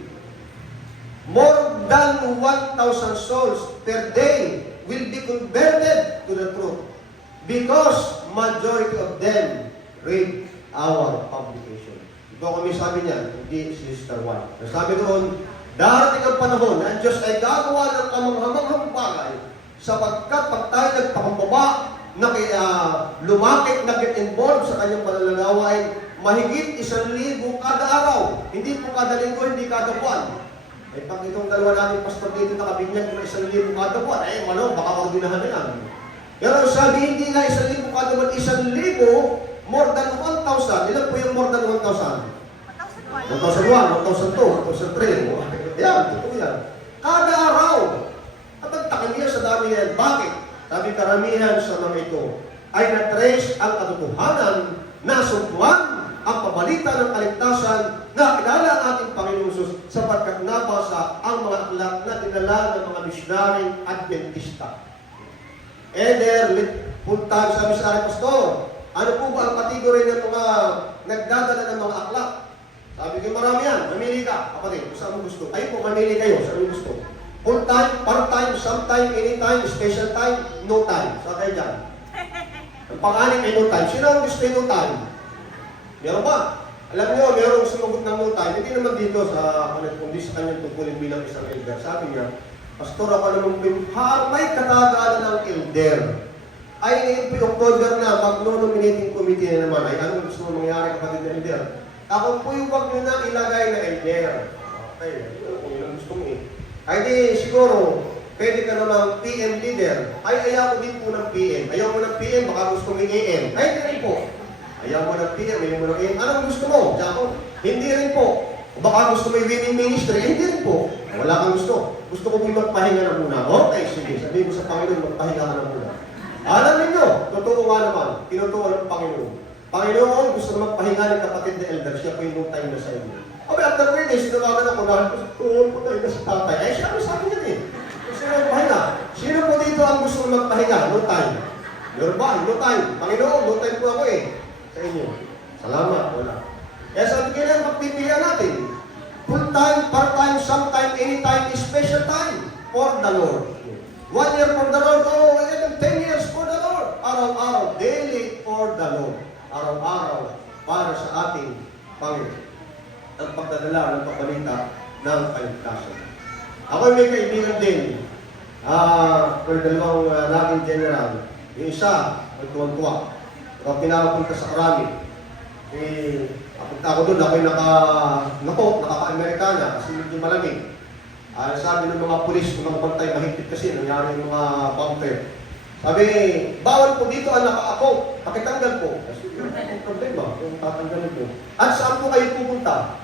More than 1,000 souls per day will be converted to the truth because majority of them read our publication. Ito kami sabi niya, hindi si Sister White. Sabi doon, darating ang panahon na ang Diyos ay gagawa ng kamanghamanghang bagay sapagkat pag tayo nagpakumbaba na lumakit na get involved sa kanyang pananalawa ay mahigit 1,000 kada araw. Hindi po kada linggo, hindi kada buwan. Ay pag itong dalawa namin pastor dito nakabinyag ng 1,000 kada buwan, ay malo, baka ordinahan na yan. Pero sabi, hindi nga 1,000 kada buwan, 1,000, more than 1,000. Ilan po yung more than 1,000? 1,001, 1,002, 1,003. Yan, totoo yan. Kada araw. At nagtakin niya sa dami yan. Bakit? Sabi, karamihan sa mga ito ay na-trace ang katotohanan na sumpuan ang pabalita ng kaligtasan na kilala ang ating Panginoon Jesus sapagkat nabasa ang mga aklat na dinala ng mga misyonaryong Adventista. And there, punta sabi sa aking pastor, ano po ba ang kategory ng mga nagdadala ng mga aklat? Sabi ko, marami yan. Mamili ka, kapatid, kung saan mo gusto. Ay po, mamili kayo, saan mo gusto. Full time, part time, sometime, anytime, special time, no time. Saan kayo dyan? Ang pang-anim ay no time. Sino ang gusto yung no time? Meron ba? Alam niyo, merong sumagot ng no time. Hindi naman dito sa, kundi sa kanyang tungkulin bilang isang elder. Sabi niya, Pastor, ako naman may katagalan ng elder. Ay, ngayon po yung October na, mag-nominating committee na naman. Ay, anong gusto mo mangyari kapatid na elder? Ako po yung wag nyo na ilagay na elder. Okay, yun ang gusto mo eh. Ay di, siguro, pwede ka namang PM leader. Ay, ayaw ko din po ng PM. Ayaw mo ng PM, baka gusto mo yung AM. Ay, hindi rin po. Ayaw mo ng PM, ayaw mo ng AM. Anong gusto mo? Jacob? Hindi rin po. O baka gusto mo yung women ministry, hindi rin po. Wala kang gusto. Gusto ko po magpahinga na muna. Okay, sige. Sabihin mo sa Panginoon, magpahinga ka na muna. Alam ninyo, totoo nga naman, tinutuwa ng Panginoon. Panginoon, gusto na magpahinga ng kapatid na elder, siya po yung no time na sa inyo. Okay, after 3 days, sinawagan ako na, patay na sa tatay. Ay, siya sa akin yan eh. Gusto na magpahinga. Sino po dito ang gusto na magpahinga? No time. Meron ba? No time. Panginoon, no time po ako eh. Sa inyo. Salamat, wala. Kaya sabi kailan magpipilihan natin. Full time, part time, sometime, anytime, special time for the Lord. 1 year for the Lord, oh, and 10 years for the Lord. Araw-araw, daily for the Lord. Araw-araw, para sa ating Panginoon. Ang pagdadala ng pabalita ng kaligtasan. Ako may kaibigan din. Dalawang laging general. Yung isa, magtuwag-tuwag. Ako pinapunta sa Arami. Ako doon, ako'y nakaka-Amerikana kasi medyo malamig. Sabi ng mga pulis, ng mga bantay, mahigpit kasi, nangyari yung mga bumper. Sabi, bawal po dito ang naka-ako, pakitanggal po. Kasi yung problema, yung tatanggalin po. At saan po kayo pupunta?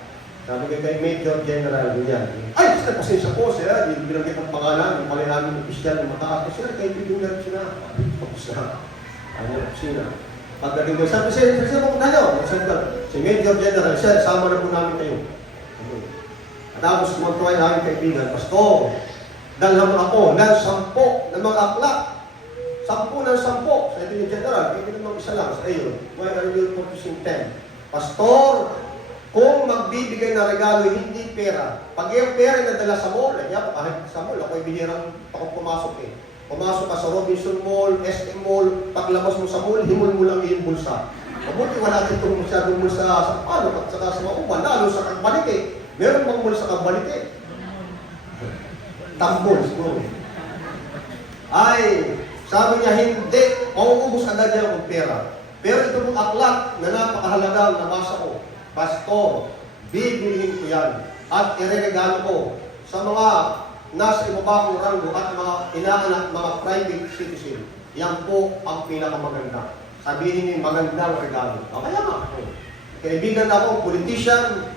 Sabi ko kay Major General, ganyan. Ay, sir, pasensya po, sir. Binanggit ang pangalan, yung pala namin opisyal ng mataas. Sir, kayo bilugan siya. Tapos na, opisina. Pagdating ko, sabi, sir, pupunta nyo. Si Major General, sir, sama na po namin kayo. At tapos kumagtuway namin kaibigan, Pastor, dalhan mo ako ng 10 ng mga aklat. 10 ng 10. Sa ito yung General, hindi naman isa lang sa iyo. Why are you focusing 10? Pastor, kung magbibigay na regalo, hindi pera. Pag yung pera na dala sa mall, kahit sa mall, ako'y bihirang pumasok eh. Pumasok ka sa Robinson Mall, SM Mall, paglabas mo sa mall, himol mo lang yung bulsa. Mabuti wala itong masyadong bulsa sa palo, at saka sa mauban, lalo sa kagbalik eh. Meron bang mall sa kagbalik eh? Tambol, siguro. Ay, sabi niya, hindi, mauubos agad niya ang pera. Pero ito pong aklat na napakahalaga ang nabasa ko. Pastor, bibilihin ko yan at ireregalo ko sa mga nasa ibabang ranggo at mga inaanak, mga private citizen. Yan po ang pinakamaganda. Sabihin niyo, magandang regalo. Kaya nga, kaibigan ako, politician,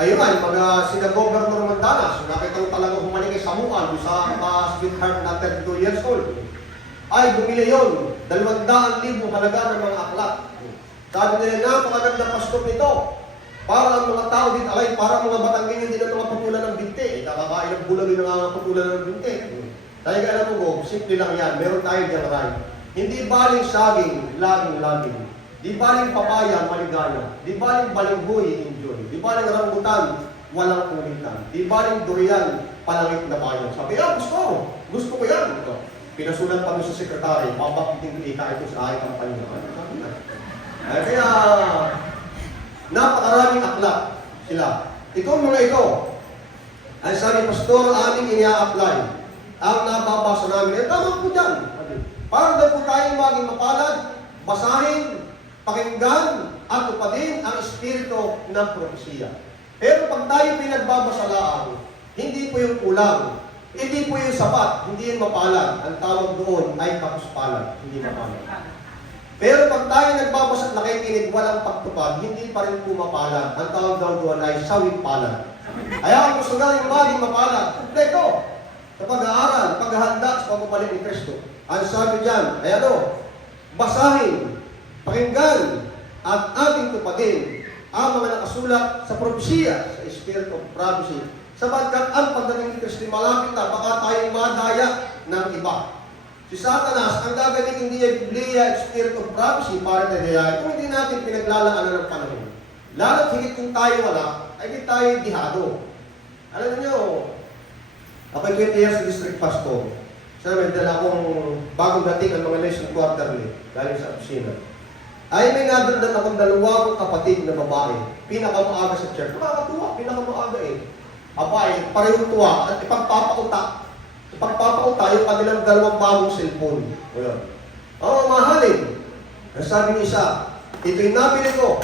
ayun nga, mga sina-governor Mandanas, nakita ko talaga humaligay sa mukan sa sweetheart na 32 years old. Ay, bumili yun. 200,000 halaga ng mga aklat. Sabi nila, napakaganda pastor nito. Para ang mga tao din, alay, para mga Batanggin hindi na mga putulan ng binti. Kakakain ng bulalo ng mga putulan ng binti. Dahil alam mo, simple lang yan. Meron tayo dyan, Ray. Hindi baling saging, laging-laging. Di baling papaya, maligaya. Di baling balinghoy, enjoy. Di baling rambutan, walang kulitan. Di baling durian, palangit na bayan. Sabi, gusto ko yan. Ito. Pinasulat pa sa sekretary, papakitin ko ito sa aking kampanya. Sabi na. Kaya, napakaraming aklat sila. Itong mga ito, ay sabi, Pastor, aming inia-apply. Ang nababasa namin, tama po dyan. Para daw po tayong maging mapalad, basahin, pakinggan, at tupadin ang espiritu ng propesiya. Pero pag tayo pinagbabasalaan, Hindi po yung kulang. Hindi po yung sapat. Hindi yung mapalad. Ang tawag doon ay tapos palad. Hindi mapalad. Pero pag tayo nagbabasa at nakikinig, walang pagtupad, hindi pa rin po mapalad. Ang tawag daw doon ay sawing palad. Kaya ang gusto natin maging mapalad, kompleto. Sa pag-aaral, paghahanda sa pagpapalit ni Kristo. Ang sabi diyan ay ano? Basahin, pakinggan, at ating tupadin ang mga nakasulat sa propesiya, sa Spirit of Prophecy. Sapagkat ang pagdating ni Kristo malapit na, baka tayong madaya ng iba. Si Satanas, ang gagamitin niya Biblia, Spirit of Prophecy para dadayain, kung hindi natin pinaglalaanan ng panahon. Lalo't higit kung tayo wala, ay hindi tayo dihado. Alam niyo, ako'y 20 years district pastor. Sabi, dala akong bagong dating ang mga lesson quarterly, galing sa opisina. Ay may nadandan akong dalawang kapatid na babae, pinakamaaga sa church. Nakakatuwa, pinakamaaga eh. Abay, parehong tuwa at ipagpapauta yung kanilang dalawang bagong cellphone. Ayan. Mahalin. Ang sabi ni isa, ito'y nabili ko.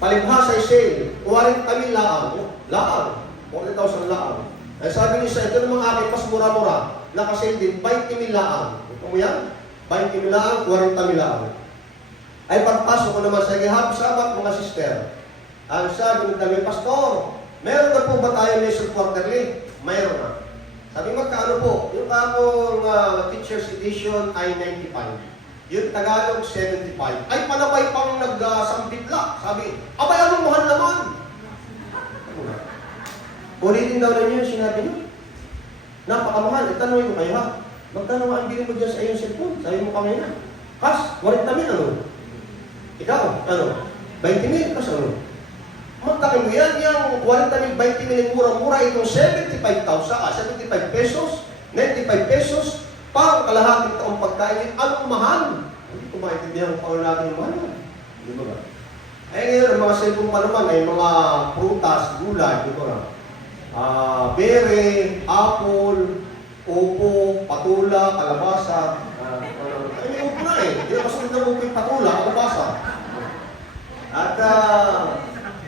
Palibhasa ay sale. 40,000 laang. 40,000 laang. Ang sabi ni isa, ito namang akin, mas mura-mura. Nakasale din, 20,000 laang. Ito mo yan? 20,000 laang, 40,000 laang. Ay pagpasok ko naman sa happy Sabbath, mga sister. Ang sabi ng dami, Pastor, meron na po ba tayo lesson quarterly? Mayroon na. Sabi, magkano po? Yung kapong teacher's edition ay 95. Yung Tagalog, 75. Ay, panabay pang nagsambitla. Sabi, abay, anong mahal naman? Ulitin daw na niyo yung sinabi niyo. Napakamahal. Itanong mo kayo, ha? Magkano nga ang bilhin mo dyan sa iyong cellphone? Sabi mo kami na. Kas, 40,000 ano? Ikaw, ano? 20,000 kas ano? Magtaki mo yan, yung 40,000, 20,000 mura-mura, itong 75 pesos, 95 pesos, pang kalahating taong pagkain, anong mahal? Hindi ko maintindihan kung paano natin yung mahal. Di ba ba? Eh ngayon, ang mga cellphone pa naman ay mga prutas, gulay, di ba ba? Bere, apple, upo, patula, kalabasa. Ay, may upo na eh. Di ba kasunod na upo yung patula, kalabasa. At,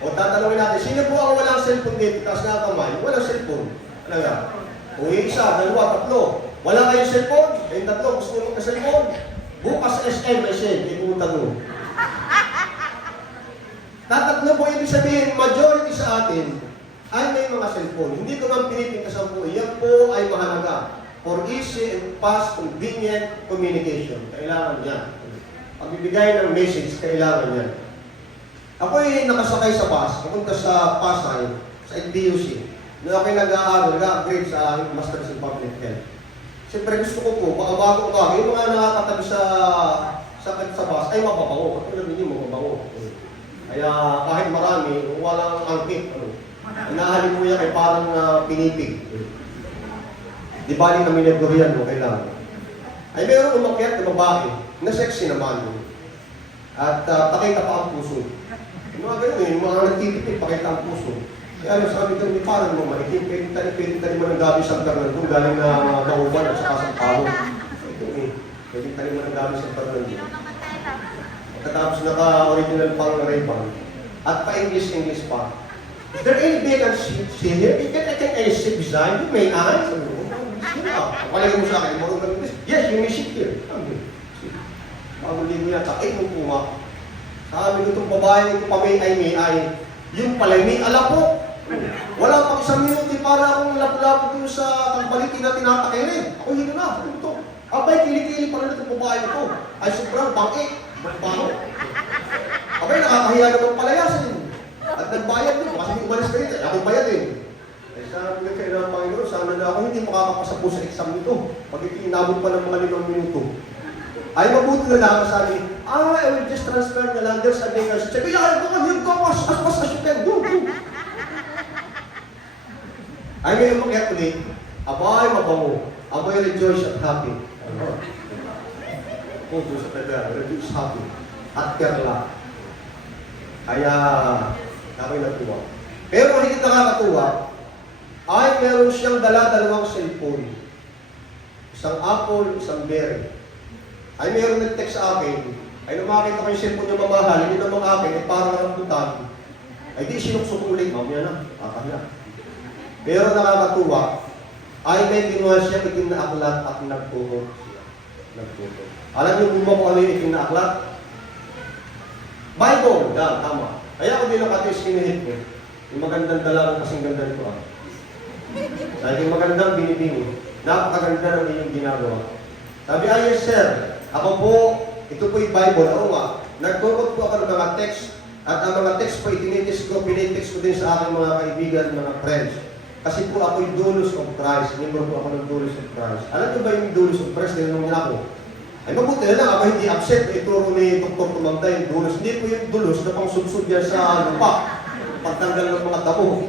o tatanungin natin, sino po ang walang cellphone dito? Taas nga kamay, walang cellphone. Ano nga? Kung isa, dalawa, tatlo. Wala kayong cellphone? Kayong tatlo, gusto nyo magka-cellphone? Bukas SM, may pumunta doon. Tatatlo po, ibig sabihin, majority sa atin ay may mga cellphone. Hindi ko lang pinipintasan po. Yan po ay mahalaga for easy and fast, convenient communication. Kailangan yan. Pagbibigay ng message, kailangan yan. Ako ay nakasakay sa bus, pupunta sa Pasay, sa NDUC. Noong ako'y nag-aaral, nag-upgrade sa aking Master's in Public Health. Siyempre gusto ko po, baka bago umaga, yung mga nakakatabi sa bus, ay mababango. At alam niyo, mababango. Kaya kahit marami, walang angkit. Inahalin mo yan ay parang pinipig. Di bali na minagurian mo, kailangan. Ay meron umakyat na babae, na sexy naman. At pakita pa ang puso. Yung mga ganun yung mga nagtitipid, pakita ang puso. Kaya ano, sabi ko, parang mo malikin, pwede tayo mo ng gabi sa Bernardo, galing na Nauban at saka sa Palo. Ito pwede tayo mo ng gabi sa Bernardo. Pagkatapos naka-original pang Ray-Ban, at pa-English pa. Is there any vacancy here? I can sit beside you, may I? Sabi ko, palagay mo sa akin, marunong ng English. Yes, you may sit here. Bagong ligo yata, ay mong puma. Sabi ko itong babae, ito pa may ay. Yung pala may alapok. Wala pang isang minuto, para akong lapu-lapu doon sa kampalitin na tinatakere. Ako hindi na, ano ito? Abay, kilikili pala na itong babae ito. Ay, sobrang bangik. Bago. Abay, nakakahiya naman palayasin. At nagbayad din, kasi umalis ka dito. Ako bayad din. Eh, sabi ko kayo ng Panginoon, sana na ako hindi makakapasa po sa exam nito. Pag ikinabot pa ng mga 5 minuto. Ay, mabuti na lang, sabi, I will just transfer na lang, there's a vacancy. Sabi, yeah, go, as fast as you can, go. Ay, may umakyat ulit, abay, mabango, abay, rejoice at happy. Puto sa taga, rejoice, happy, at kerla. Kaya, ako'y natuwa. Pero hindi nakakatuwa, ay meron siyang dalawang cellphone. Isang Apple, isang Berry. Ay meron nag-text sa akin, ay nung makita ko yung cellphone niya mamahal, hindi naman akin, ay parang rambutan. Ay di sinuksok ulit, mamaya na, kakahiya. Pero nakakatuwa, ay may ginawa siya itim na aklat at nagturo siya. Nagturo. Alam niyo kung ano yung itim na aklat? Bible. Yan, tama. Kaya ako din nakatis kinihit ko. Yung magandang dalagang kasing ganda nito ah. Dahil yung magandang binibini, napakaganda ng inyong ginagawa. Sabi, yes sir, ako po, ito po yung Bible. Oo nga, nagturo po ako ng mga text, at ang mga text po itinitis ko, pinitext ko din sa aking mga kaibigan, mga friends. Kasi po ako yung doulos of Christ. Membro po ako ng doulos of Christ. Alam niyo ba yung doulos of Christ? Tinanong niya ako. Ay mabuti na lang, ako hindi upset. Ituro ni Dr. Tumanda yung doulos. Hindi po yung doulos na pang sudsud yan sa lupa. Pagtanggal ng mga damo.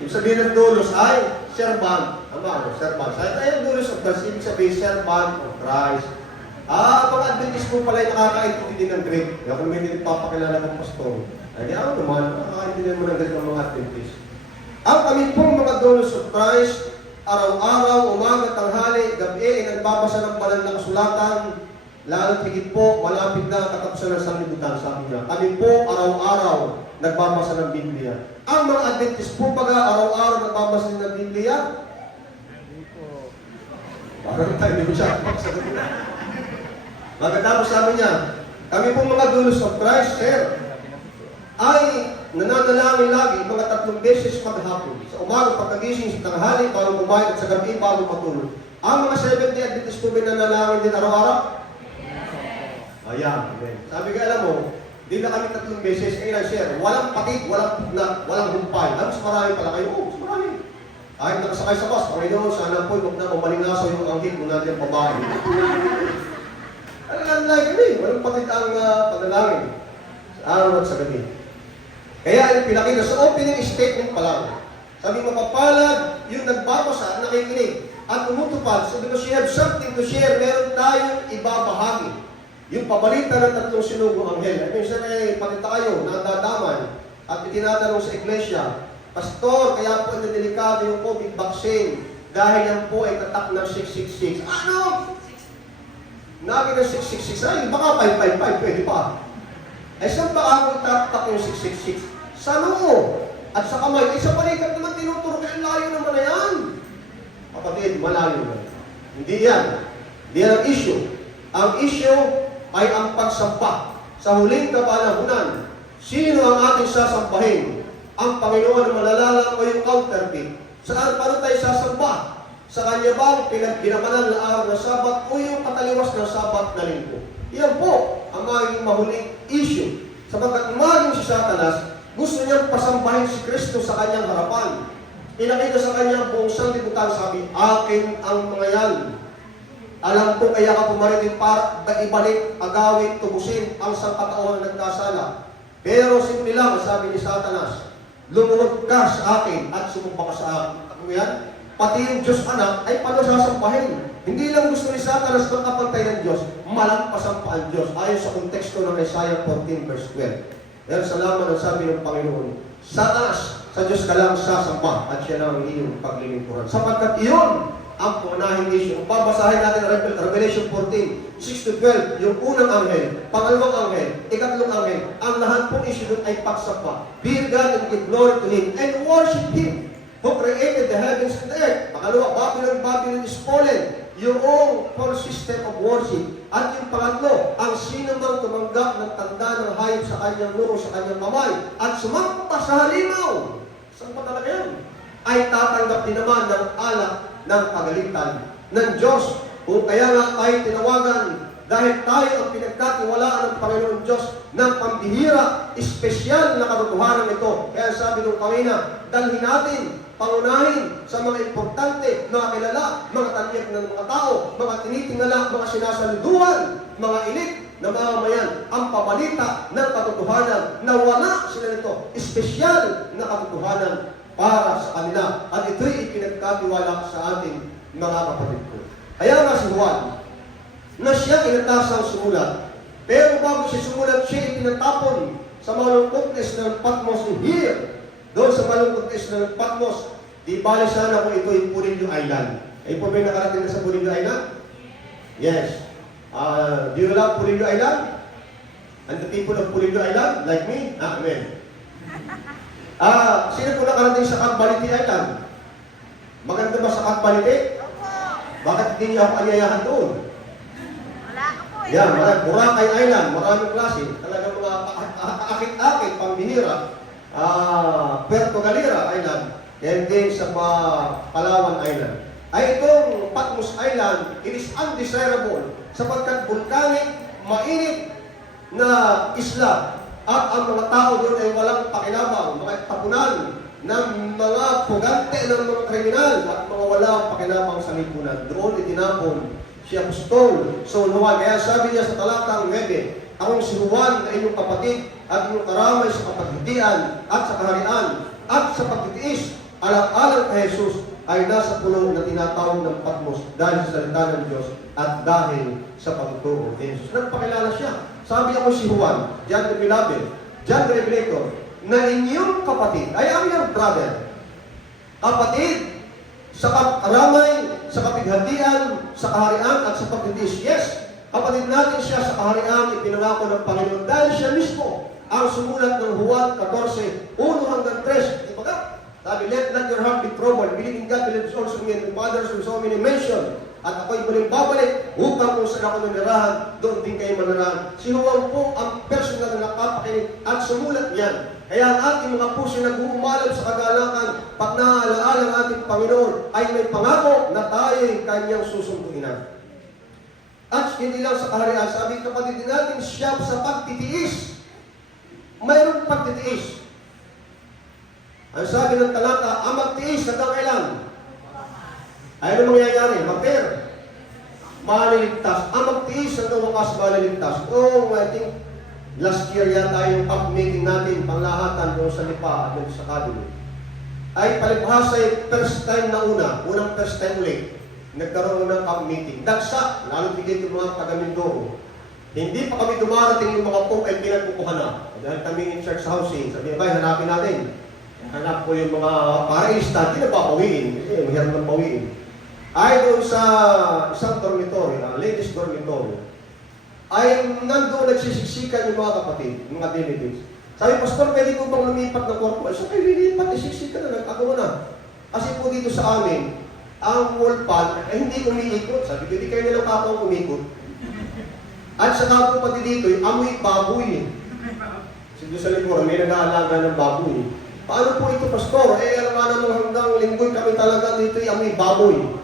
Ibig sabihin ng doulos ay servant. Ano? Servant. Sa ito yung doulos of Christ, ibig sabihin servant of Christ. Mga Adventist po pala yung nakakaintindi din ng Greek. Kaya kung may nagpapakilala ng pastor, ay ako naman, nakakaintindi mo ng Greek ng mga Adventist. Ang kami pong mga doulos of Christ, araw-araw, umaga, tanghali, gabi, ay nagbabasa ng banal na kasulatan, lalo't higit po, malapit na katapusan ng sanlibutan, sabi niya. Kami po, araw-araw, nagbabasa ng Biblia. Ang mga Adventist po baga, araw-araw nagbabasa ng Biblia? Parang tayo, hindi ko siya magsagot na. Magkatapos sabi niya, kami po mga doulos of Christ, sir, ay nananalangin lagi mga 3 beses maghapon. Sa umaga, pagkagising, sa tanghali, bago kumain, at sa gabi, bago matulog. Ang mga 70 Adventist po nananalangin din araw-araw? Ayan, amen. Sabi ka, alam mo, di na kami 3 beses, ay na share, walang patid, walang pugna, walang humpay. Alam, mas marami pala kayo. Oo, mas marami. Ay, nakasakay sa bus, Panginoon, sana po, huwag na umalingasaw yung anghit kung natin babae. Alam lang kami, walang patid ang panalangin sa araw at sa gabi. Kaya yung pinakita sa opening statement pa lang, sabi mapapalad yung nagbabasa, nakikinig, at umutupad. So because you have something to share, meron tayong ibabahagi. Yung pabalita ng 3 sinugong anghel. Ay minsan ay pakita kayo, nadadaman, at itinatanong sa iglesia, Pastor, kaya po delikado yung COVID vaccine dahil yan po ay tatak ng 666. Ano? Nabi ng 666, ay baka 555, pwede pa. Ay saan ba ako tatak yung 666? Sa noo at sa kamay. Ay sa balikat naman tinuturo kayo, layo naman na yan. Kapatid, malayo na. Hindi yan. Hindi yan ang issue. Ang issue ay ang pagsamba. Sa huling kapanahunan, sino ang ating sasambahin? Ang Panginoon na malalala o yung counterfeit? Saan paano tayo sasamba? Sa kanya ba pinagpinabanal na araw na Sabat o yung kataliwas ng Sabat na linggo? Iyan po ang maging mahuling issue. Sapagkat maging si Satanas, gusto niyang pasambahin si Kristo sa kanyang harapan. Pinakita sa kanyang buong sanlibutan, sabi, akin ang mga yan. Alam ko kaya ka pumaritin para ibalik, agawin, tubusin ang sangkatauhan na nagkasala. Pero simple lang, sabi ni Satanas, lumuhod ka sa akin at sumumpa ka sa akin. Ano yan? Pati yung Diyos anak ay paano sasampahin? Hindi lang gusto ni Satanas ng kapantay ng Diyos, malampasan pa ang Diyos. Ayon sa konteksto ng Isaiah 14 verse 12. Dahil salamat ang sabi ng Panginoon, Satanas, sa Diyos ka lang sasamba at siya lang ang iyong paglilingkuran. Sapagkat iyon ang pangunahing issue. Kung babasahin natin Revelation 14, 6-12, yung unang anghel, pangalawang anghel, ikatlong anghel, ang lahat pong issue doon ay pagsamba. Fear God and give glory to Him and worship Him who created the heavens and the earth. Pangalawa, Babylon is fallen. Yung whole system of worship. At yung pangatlo, ang sino mang tumanggap ng tanda ng hayop sa kanyang luro, sa kanyang kamay, at sumampa sa halimaw. Saan pa talaga yan? Ay tatanggap din naman ng alak ng pagalitan ng Diyos. Kung kaya nga tayo tinawagan, dahil tayo ang pinagkatiwalaan ng Panginoon Diyos ng pambihira, espesyal na katotohanan ito. Kaya sabi ng Panginoon, dalhin natin, pangunahin sa mga importante, mga kilala, mga tanyag ng mga tao, mga tinitingala, mga sinasaluduhan, mga ilik na mamamayan, ang pabalita ng katotohanan na wala sila nito, espesyal na katotohanan para sa kanila. At ito'y ipinagkatiwala sa ating mga kapatid ko. Kaya nga si Juan, na siyang inatasang sumulat, pero bago siya sumulat, siya itinatapon sa malungkot na isla ng Patmos here. Doon sa malungkot na isla ng Patmos, di bali sana kung ito yung Purillo Island. Ay po ba nakarating na sa Purillo Island? Yes. Do you love Purillo Island? And the people of Purillo Island, like me? Amen. Sino po nakarating sa Cambaliti Island? Maganda ba sa kapalite? Bakit hindi niyo ako anyayahan doon? Wala ka po eh. Yan, Boracay Island, maraming klase. Talagang mga akit-akit, pambihira. Puerto Galera Island, and then sa Palawan Island. Ay itong Patmos Island, it is undesirable sapagkat volcanic, mainit na isla at ang mga tao doon ay walang pakinabang, mga tapunan ng mga pugante ng mga kriminal at mga walang pakinabang sa lipunan. Doon itinapon si Apostol San Juan. Kaya sabi niya sa talatang 9, akong si Juan na inyong kapatid at inyong karamay sa kapaghitian at sa kaharian at sa pagtitiis alang-alang kay Jesus ay nasa puno na tinatawag ng Patmos dahil sa salita ng Diyos at dahil sa pagtuturo kay Jesus. Nagpakilala siya. Sabi ako si Juan, John the Beloved, John the Revelator, na inyong kapatid, I am your brother. Kapatid sa karamay, sa kapighatian, sa kaharian at sa pagtitiis. Yes, kapatid natin siya sa kaharian, ipinangako ng Panginoon dahil siya mismo ang sumulat ng Juan 14, 1 hanggang 3. Di ba ka? Sabi, let not your heart be troubled. Believe in God, believe also in me, and the fathers will so many mention. At ako'y muling babalik upang kung saan ako nanirahan, doon din kayo manirahan. Si Juan po ang personal na nakapakinig at sumulat niyan. Kaya ang ating mga puso nag-uumalam sa kagalakan, pag naalala ang ating Panginoon, ay may pangako na tayo'y kanyang susunduin. At hindi lang sa kaharian, sabi kapatid din natin siya sa pagtitiis. Mayroong pagtitiis. Ang sabi ng talata, ang magtiis hanggang kailan? Ay ano mangyayari? Magter. Maliligtas. Ang magtiis hanggang wakas maliligtas. I think last year yata yung pub meeting natin, panglahatan doon sa Lipa, doon sa Kabilo. Ay palibhasa first time na unang first time ulit, nagkaroon ng pub meeting. Dagsa, lalo tigil yung mga taga-Mindoro. Hindi pa kami dumarating yung mga pong ay pinagkukuha na. Dahil kami in church housing, sabi ba, hanapin natin. Hanap ko yung mga para-instant, hindi na papawiin. Kasi mahirap ng pawiin. Ay doon sa isang dormitory, ladies dormitory, ay nandoon nagsisiksikan yung mga kapatid, yung mga delegates. Sabi, Pastor, pwede ko bang lumipat ng kwarto? Ay, so kayo lilipat, isiksikan na, nagkagawa na. Kasi po dito sa amin, ang wall pan ay hindi umiikot. Sabi ko, hindi kayo nilang kapong umikot. At sa kapo pati dito, amoy baboy. Sige sa likod, may nag-aalaga ng baboy. Paano po ito, Pastor? Alam nga naman hanggang linggoy kami talaga dito, amoy baboy.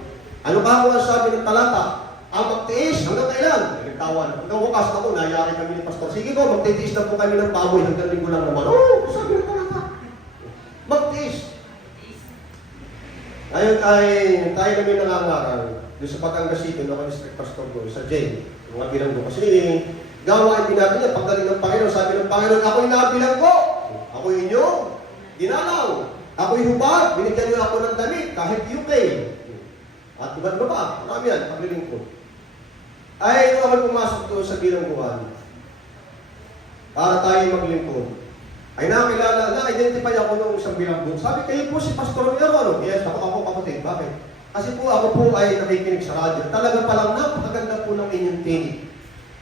Ano ba ako ang sabi ng talata? Ang magtiis, hanggang kailan? Nagtawan. Hanggang wakas ako, nayari kami ni Pastor. Sige po, magtitiis na po kami ng baboy hanggang linggo lang naman. Oh, sabi ng talata. Magtiis. Ngayon tayo namin nangangaral doon sa Batangas City, no, district pastor ko, sa jail. Mga bilang ko. Kasi gawain din natin niya, pagdating ng Panginoon, sabi ng Panginoon, ako'y nabilang ko. Ako'y inyo. Dinalaw. Ako'y hubad. Binigyan niyo ako ng damit, kahit UK. At iba't ba pa? Marami yan, paglilingkod. Ay, nung ako pumasok doon sa bilangguan, para tayo maglingkod, ay nakilala, na-identify ako nung isang bilangguan. Sabi, kayo po si Pastor Nero, ano? Yes, ako kapatid. Bakit? Kasi po ako po ay nakikinig sa radyo. Talaga palang napakaganda po ng inyong tinig.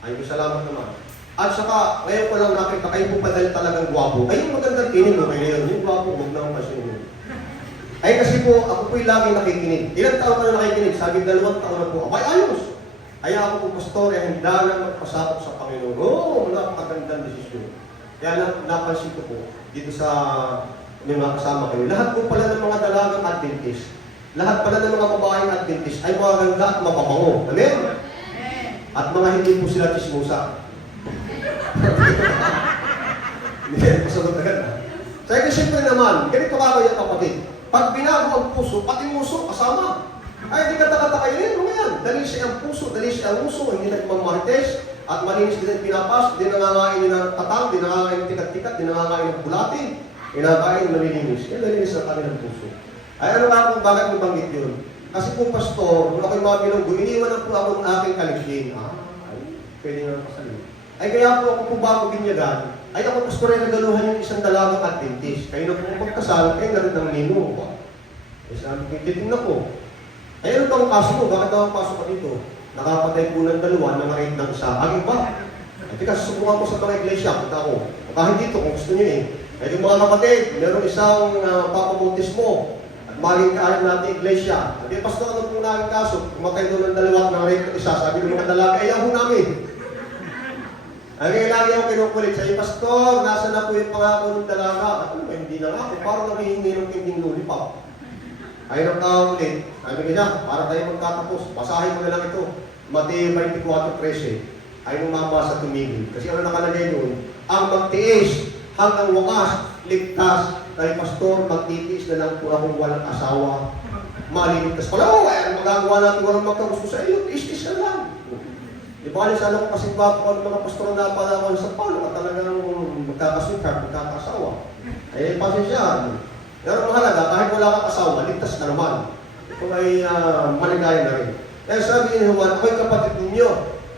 Ay, salamat naman. At saka, ngayon ko lang nakita, kayo po padali talagang gwapo. Ay, yung magandang tinig mo, kayo yung gwapo, huwag na kasi yun. Ay, kasi po, ako po'y lagi nakikinig. Ilang taon ka na nakikinig? Sabi, 2 taon na po. Ay, ayos! Ay, ako po, Pastor, ay handa na magpasakop sa Panginoon. Oo, napakagandang desisyon. Kaya napansin ko po, dito sa yung mga kasama kayo, lahat po pala ng mga dalagang Adventist, lahat pala ng mga babaeng Adventist ay mga ganda at mapabango. Amen? At mga hindi po sila chismosa. Hindi, pasagot agad na. Kaya siyempre naman, ganito ka kayo kapatid. Pag binago ang puso, pati muso, kasama. Ay, hindi kata-kata kayo yun, ano yan? Dali siya ang puso, dali siya ang muso, hindi nagmamarites, at malinis din ang pinapas, di nangangain ng tatang, di nangangain ng tikat-tikat, di nangangain ng bulatin, inakain ng malilinis. Kaya nalinis ang kanilang puso. Ay, ano nga kung bakit mo banggit yun? Kasi po, Pastor, nung ako'y mabilanggo, iniwan na po ako ng aking kaligsin. Ay, pwede nga kasalin. Ay, kaya po ako po bago binyagan, ay ako, Pastor, ay nagaluhan yung isang dalagang Adventist. Kayo na po magkasal, kayo na rin ng nino. Ay, sabi ko, titignan ko. Ay, ano bang kaso mo? Bakit daw ang pasok ka dito? Nakapatay po ng dalawa, nangarit ng isa. Ang iba. Ay, tika, susubukan ko sa mga iglesia. Punta ako. Kahit dito, kung gusto niyo eh. Ay, yung mga kapatid, meron isang papabautismo. At maging kaalim natin iglesia. Sabi, pastor, ano pong naging kaso? Kumatay doon ng dalawa ng rape at isa. Sabi ng mga dalaga, ayaw ho namin. Ang lagi ako kinukulit sa pastor, nasa na po yung pangako ng dalaga? Ano ba, hindi na nga. Parang nanghihingi ng kinding lollipop. Ayaw ng tao ulit. Sabi niya, para tayo magtatapos. Basahin mo na lang ito. Mateo 24:13. Ayaw ng mama sa tumigil. Kasi ano nakalagay doon? Ang magtiis hanggang wakas, ligtas. Kay pastor, magtitiis na lang po akong walang asawa. Maliligtas pala, ano magagawa natin walang magkagusto sa iyo? Tiis-tiis na lang. Di ba alis alam ko kasi ba kung mga pastor na palawan sa Paulo at talagang magkakasweetheart, magkakasawa. Eh, pasensya. Pero mahalaga, kahit wala kang asawa, ligtas ka naman. Ito ay maligaya na rin. Kaya sabi ni Juan, ako'y kapatid ninyo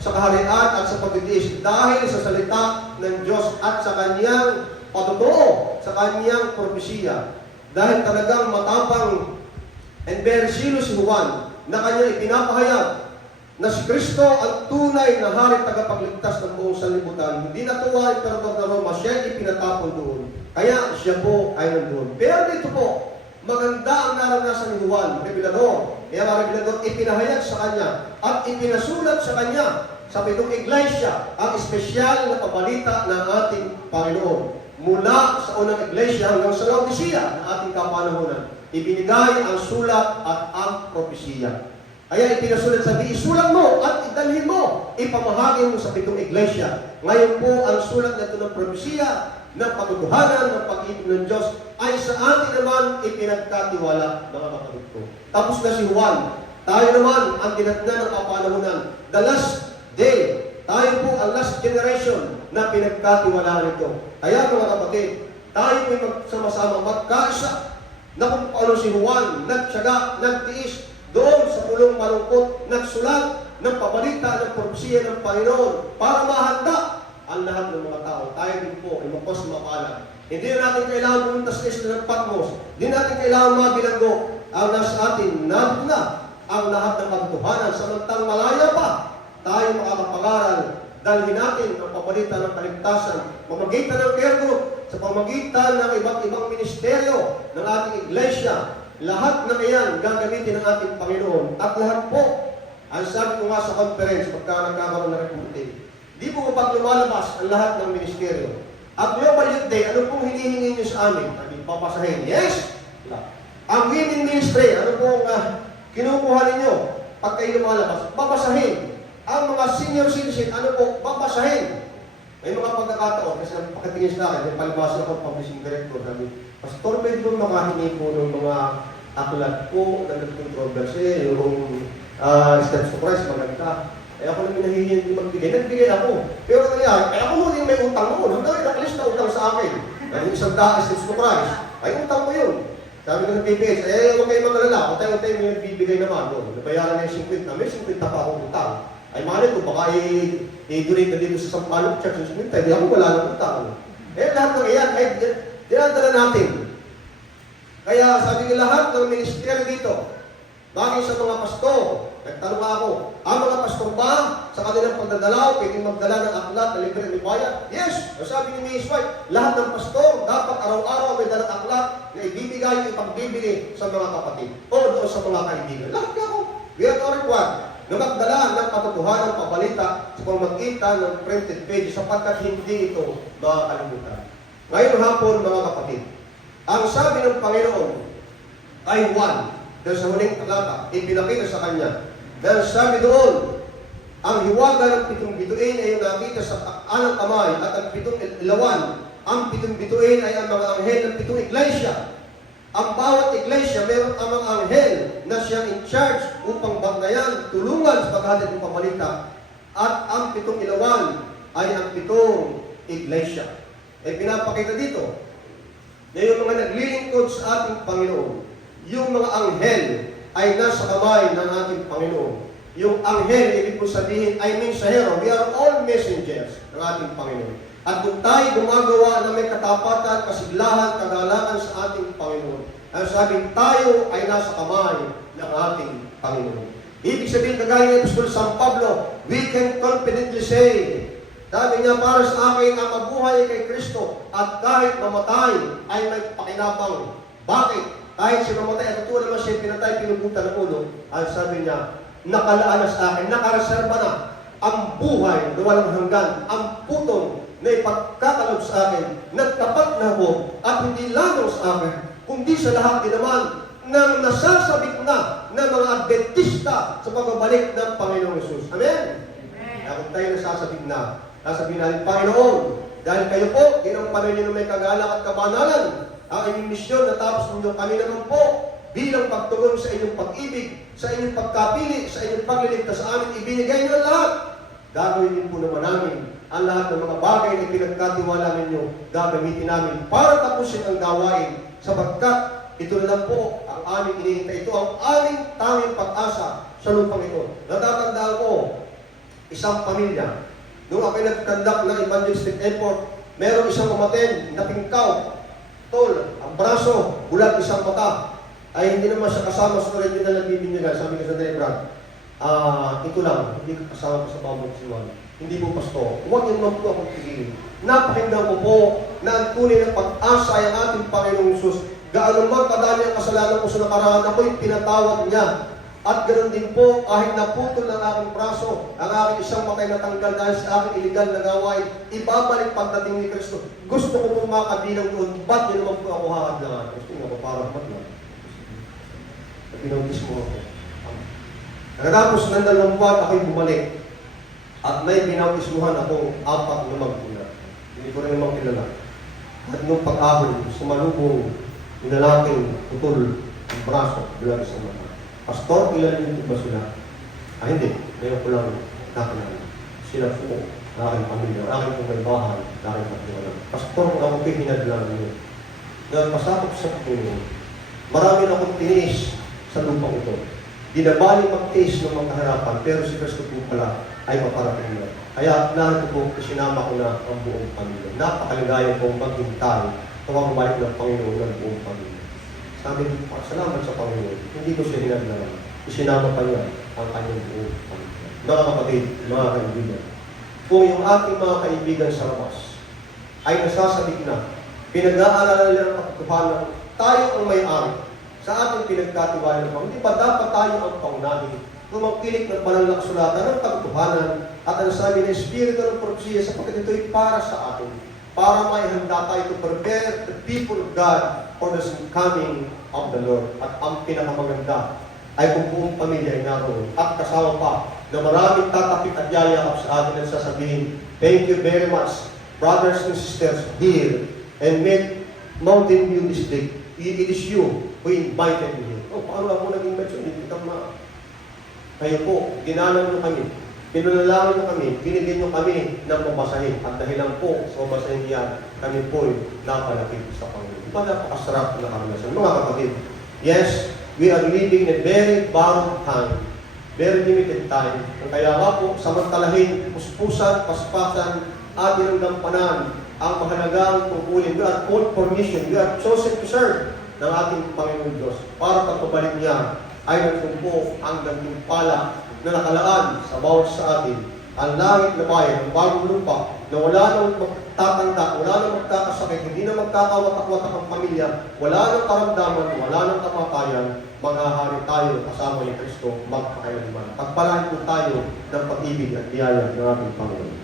sa kaharian at sa pagtitiis dahil sa salita ng Diyos at sa kanyang patotoo, sa kanyang propesiya. Dahil talagang matapang and very serious si Juan na kanyang ipinapahayag na si Kristo ang tunay na hari tagapagligtas ng buong sanlibutan. Hindi natuwa ang Emperador na Roma, siya ipinatapon doon. Kaya siya po ay nandun. Pero dito po, maganda ang naranasan ni Juan, revelador. Kaya ang revelador ipinahayag sa kanya at ipinasulat sa kanya sa pitong iglesia ang espesyal na pabalita ng ating Panginoon. Mula sa unang iglesia hanggang sa Laodicea ng ating kapanahonan, ibinigay ang sulat at ang propesiya. Kaya ipinasulat sabi, isulat mo at idalhin mo, ipamahagi mo sa pitong iglesia. Ngayon po, ang sulat na ito ng propesiya, ng patutuhanan ng pag-ibig ng Diyos, ay sa atin naman ipinagkatiwala, mga kapatid ko. Tapos na si Juan, tayo naman ang dinatnan ng kapanahonan. The last day, tayo po ang last generation na pinagkatiwalaan nito. Kaya mga kapatid, tayo po'y magsama-sama magkaisa na kung paano si Juan nagtyaga, nagtiis, doon sa pulong malungkot, nagsulat ng pabalita ng propesiya ng Panginoon para mahanda ang lahat ng mga tao. Tayo din po ay magpos mapala. Hindi na natin kailangan pumunta sa isla ng Patmos. Hindi natin kailangan mabilanggo ang nasa atin. Nandun na ang lahat ng katotohanan. Samantalang malaya pa, tayo makakapangaral. Dalhin natin ang pabalita ng kaligtasan. Pamagitan ng kergo, sa pamagitan ng iba't ibang ministeryo ng ating iglesia. Lahat na iyan gagamitin ng ating Panginoon. At lahat po, ang sabi ko nga sa conference, pagka nagkakaroon ng reporting, di po kapag lumalabas ang lahat ng ministeryo. At Global Youth Day, ano pong hinihingi niyo sa amin? Sabi, papasahin. Yes! Ang women ministry, ano pong kinukuha ninyo pag kayo lumalabas? Papasahin. Ang mga senior citizen, ano po? Papasahin. May mga pagkakataon, kasi pagkatingin sa akin, may palibasan ako publishing director, sabi, Pastor, pwede mo makahingi po ng mga aklat po na nag-controversy, yung Steps to Christ, maganda. Eh ako namin nahihingi magbigay. Nagbigay ako. Pero nangyari, ako muna yung may utang mo. Nung dahil nakalis na utang sa akin. Yung isang Steps to Christ, ay utang ko yun. Sabi ko ng PBS, huwag kayo magalala. Utay-utay mo yung bibigay naman. Nabayaran na yung 50. May 50 pa akong utang. Ay mali ko, baka i-donate na dito sa Sampalok Church yung 50. Hindi ako wala ng utang. Lahat ng iyan, ay dinadala natin. Kaya sabi ko lahat ng ministeryo dito, bagay sa mga pastor, nagtanong ako, ang mga pastor ba sa kanilang pagdadalaw, pwedeng magdala ng aklat na libre ni Bayan? Yes! Sabi ni Miss White, lahat ng pastor dapat araw-araw may dalang aklat na ibibigay, ipagbibili sa mga kapatid o doon sa mga kaibigan. Lahat ka ako. We are all required na magdala ng katotohanan ng pabalita sa pamamagitan ng printed page sapagkat hindi ito makakalimutan. Ngayon hapon, mga kapatid, ang sabi ng Panginoon ay Juan, dahil sa huling talata, ipinakita sa kanya. Dahil sabi doon, ang hiwaga ng pitong bituin ay nakita sa anang kamay at ang pitong ilawan. Ang pitong bituin ay ang mga anghel ng pitong iglesia. Ang bawat iglesia, meron ang mga anghel na siyang in charge upang bangayan, tulungan sa paghatid ng pamalita. At ang pitong ilawan ay ang pitong iglesia. Pinapakita dito na yung mga naglilingkod sa ating Panginoon, yung mga anghel ay nasa kamay ng ating Panginoon. Yung anghel, ibig po sabihin, ay mensahero. We are all messengers ng ating Panginoon. At kung tayo gumagawa na may katapatan, kasiglahan, kagalakan sa ating Panginoon, ang sabing tayo ay nasa kamay ng ating Panginoon. Ibig sabihin, kagaya ng Apostol San Pablo, we can confidently say, sabi niya, para sa akin ang mabuhay kay Kristo at kahit mamatay ay may pakinabang. Bakit? kahit siya mamatay, at totoo naman siya pinatay, pinugutan ng ulo, ang sabi niya, nakalaan na sa akin, nakareserba na ang buhay na walang hanggan, ang putong na ipagkakalob sa akin, nagtapat na ako, at hindi lamang sa akin, kundi sa lahat din naman ng nasasabik na ng mga Adventista sa pagbabalik ng Panginoong Yesus. Amen? Kaya kung tayo nasasabik na, sasabihin natin, Panginoon, dahil kayo po, ginampanan niyo na may kagalang at kabanalan, ang inyong misyon natapos ninyo, kami naman po, bilang pagtugon sa inyong pag-ibig, sa inyong pagkapili, sa inyong pagliligtas sa amin, ibinigay niyo lahat. Gagawin din po naman namin ang lahat ng mga bagay na pinagkatiwala ninyo, gagamitin namin para tapusin ang gawain, sapagkat ito na lang po ang aming inihintay. Ito ang aming tanging pag-asa sa lupang ito. Natatandaan ko, isang pamilya, nung ako'y nag-conduct ng evangelistic effort, meron isang umaten na pingkaw, tol, ang braso, bulat isang mata, ay hindi naman siya kasama sa rin na nagbibinyagan. Sabi ko sa Brad, ito lang, hindi ka kasama ko sa bawat siwan. Hindi po pasto. Huwag niyo naman po akong tigilin. Napakinggan ko po na ang tunay ng pag-asa ay ang ating Panginoong Isus. Gaano man kadami ang kasalanan ko sa nakaraan, ako'y pinatawad niya. At ganoon din po, kahit naputol ng aking braso, ang aking isang matay na tanggal dahil sa aking iligal na gawain, ibabalik pagdating ni Kristo. Gusto ko pong makabilang doon, ba't niyo naman po ako hahadlangan? Gusto niyo ako parang matlang. Pinautis mo ako. Pagkatapos ng 2 buwan, ako'y bumalik. At may binautismuhan akong 4 na magulang. Hindi ko rin naman kilala. At nung pag-ahon, sumalubong yung lalaking putol ang braso, bilang isang mata. Pastor, ilan yung ba sila? Hindi. Ngayon ko lang nakilala. Sila po, aking pamilya, aking pagkaibahan, aking pagkaibahan. Pastor, kung ako pinaglang niyo, nagpasakot sa Panginoon, marami na akong tinis sa lupang ito. Dinabaling mag-tiis ng mga kaharapan, pero si Kristo po pala ay maparating na. Kaya narito po, isinama ko na ang buong pamilya. Napakaligaya kong maghintay kung bumalik ng Panginoon ng buong pamilya. Sabi ko, salamat sa Panginoon. Hindi ko siya hinaglaman. Isinama pa niya ang kanyang buong pamilya. Mga kapatid, mga kaibigan, kung yung ating mga kaibigan sa labas ay nasasabik na, pinag-aalala nila ng katotohanan, tayo ang may-ari sa ating pinagkatiwala ng hindi ba dapat tayo ang paunahin? Kumangkilik ng banal na kasulatan ng katotohanan at ang sabi ng Espiritu ng Propesiya sapagkat ito'y para sa atin, para maihanda tayo to prepare the people of God for the coming of the Lord. At ang pinakamaganda ay kung buong pamilya ay naroon at kasama pa na maraming tatapik at yayakap sa atin at sasabihin, thank you very much, brothers and sisters here and Mountain View District. It is you who invited me here. Oh, paano ako nag-invite? Hindi kita kayo po, ginanang nyo kami, pinulalangan nyo kami, binigyan nyo kami ng mabasahin. At dahil lang po sa mabasahin yan, kami po'y napalapit sa Panginoon. Diba napakasarap na karanasan? Mga kapatid, yes, we are living in a very borrowed time, very limited time. Kaya nga po, samantalahin, puspusan, paspasan, atin ang gampanan, ang mahalagang tungkulin. We are called for mission. We are chosen to serve ng ating Panginoon Diyos. Para pagpabalik niya, ay nagtumpo ang gantimpala na nakalaan sa bawat sa atin. Ang langit na bayan, ang bagong lupa, na wala nang magtatanda, wala nang magkakasakit, hindi na magkakawatak-watak ang pamilya, wala nang karamdaman, wala nang kamatayan, maghahari tayo kasama ni Kristo magpakailanman. Pagpalain po tayo ng pag-ibig at biyaya ng ating Panginoon.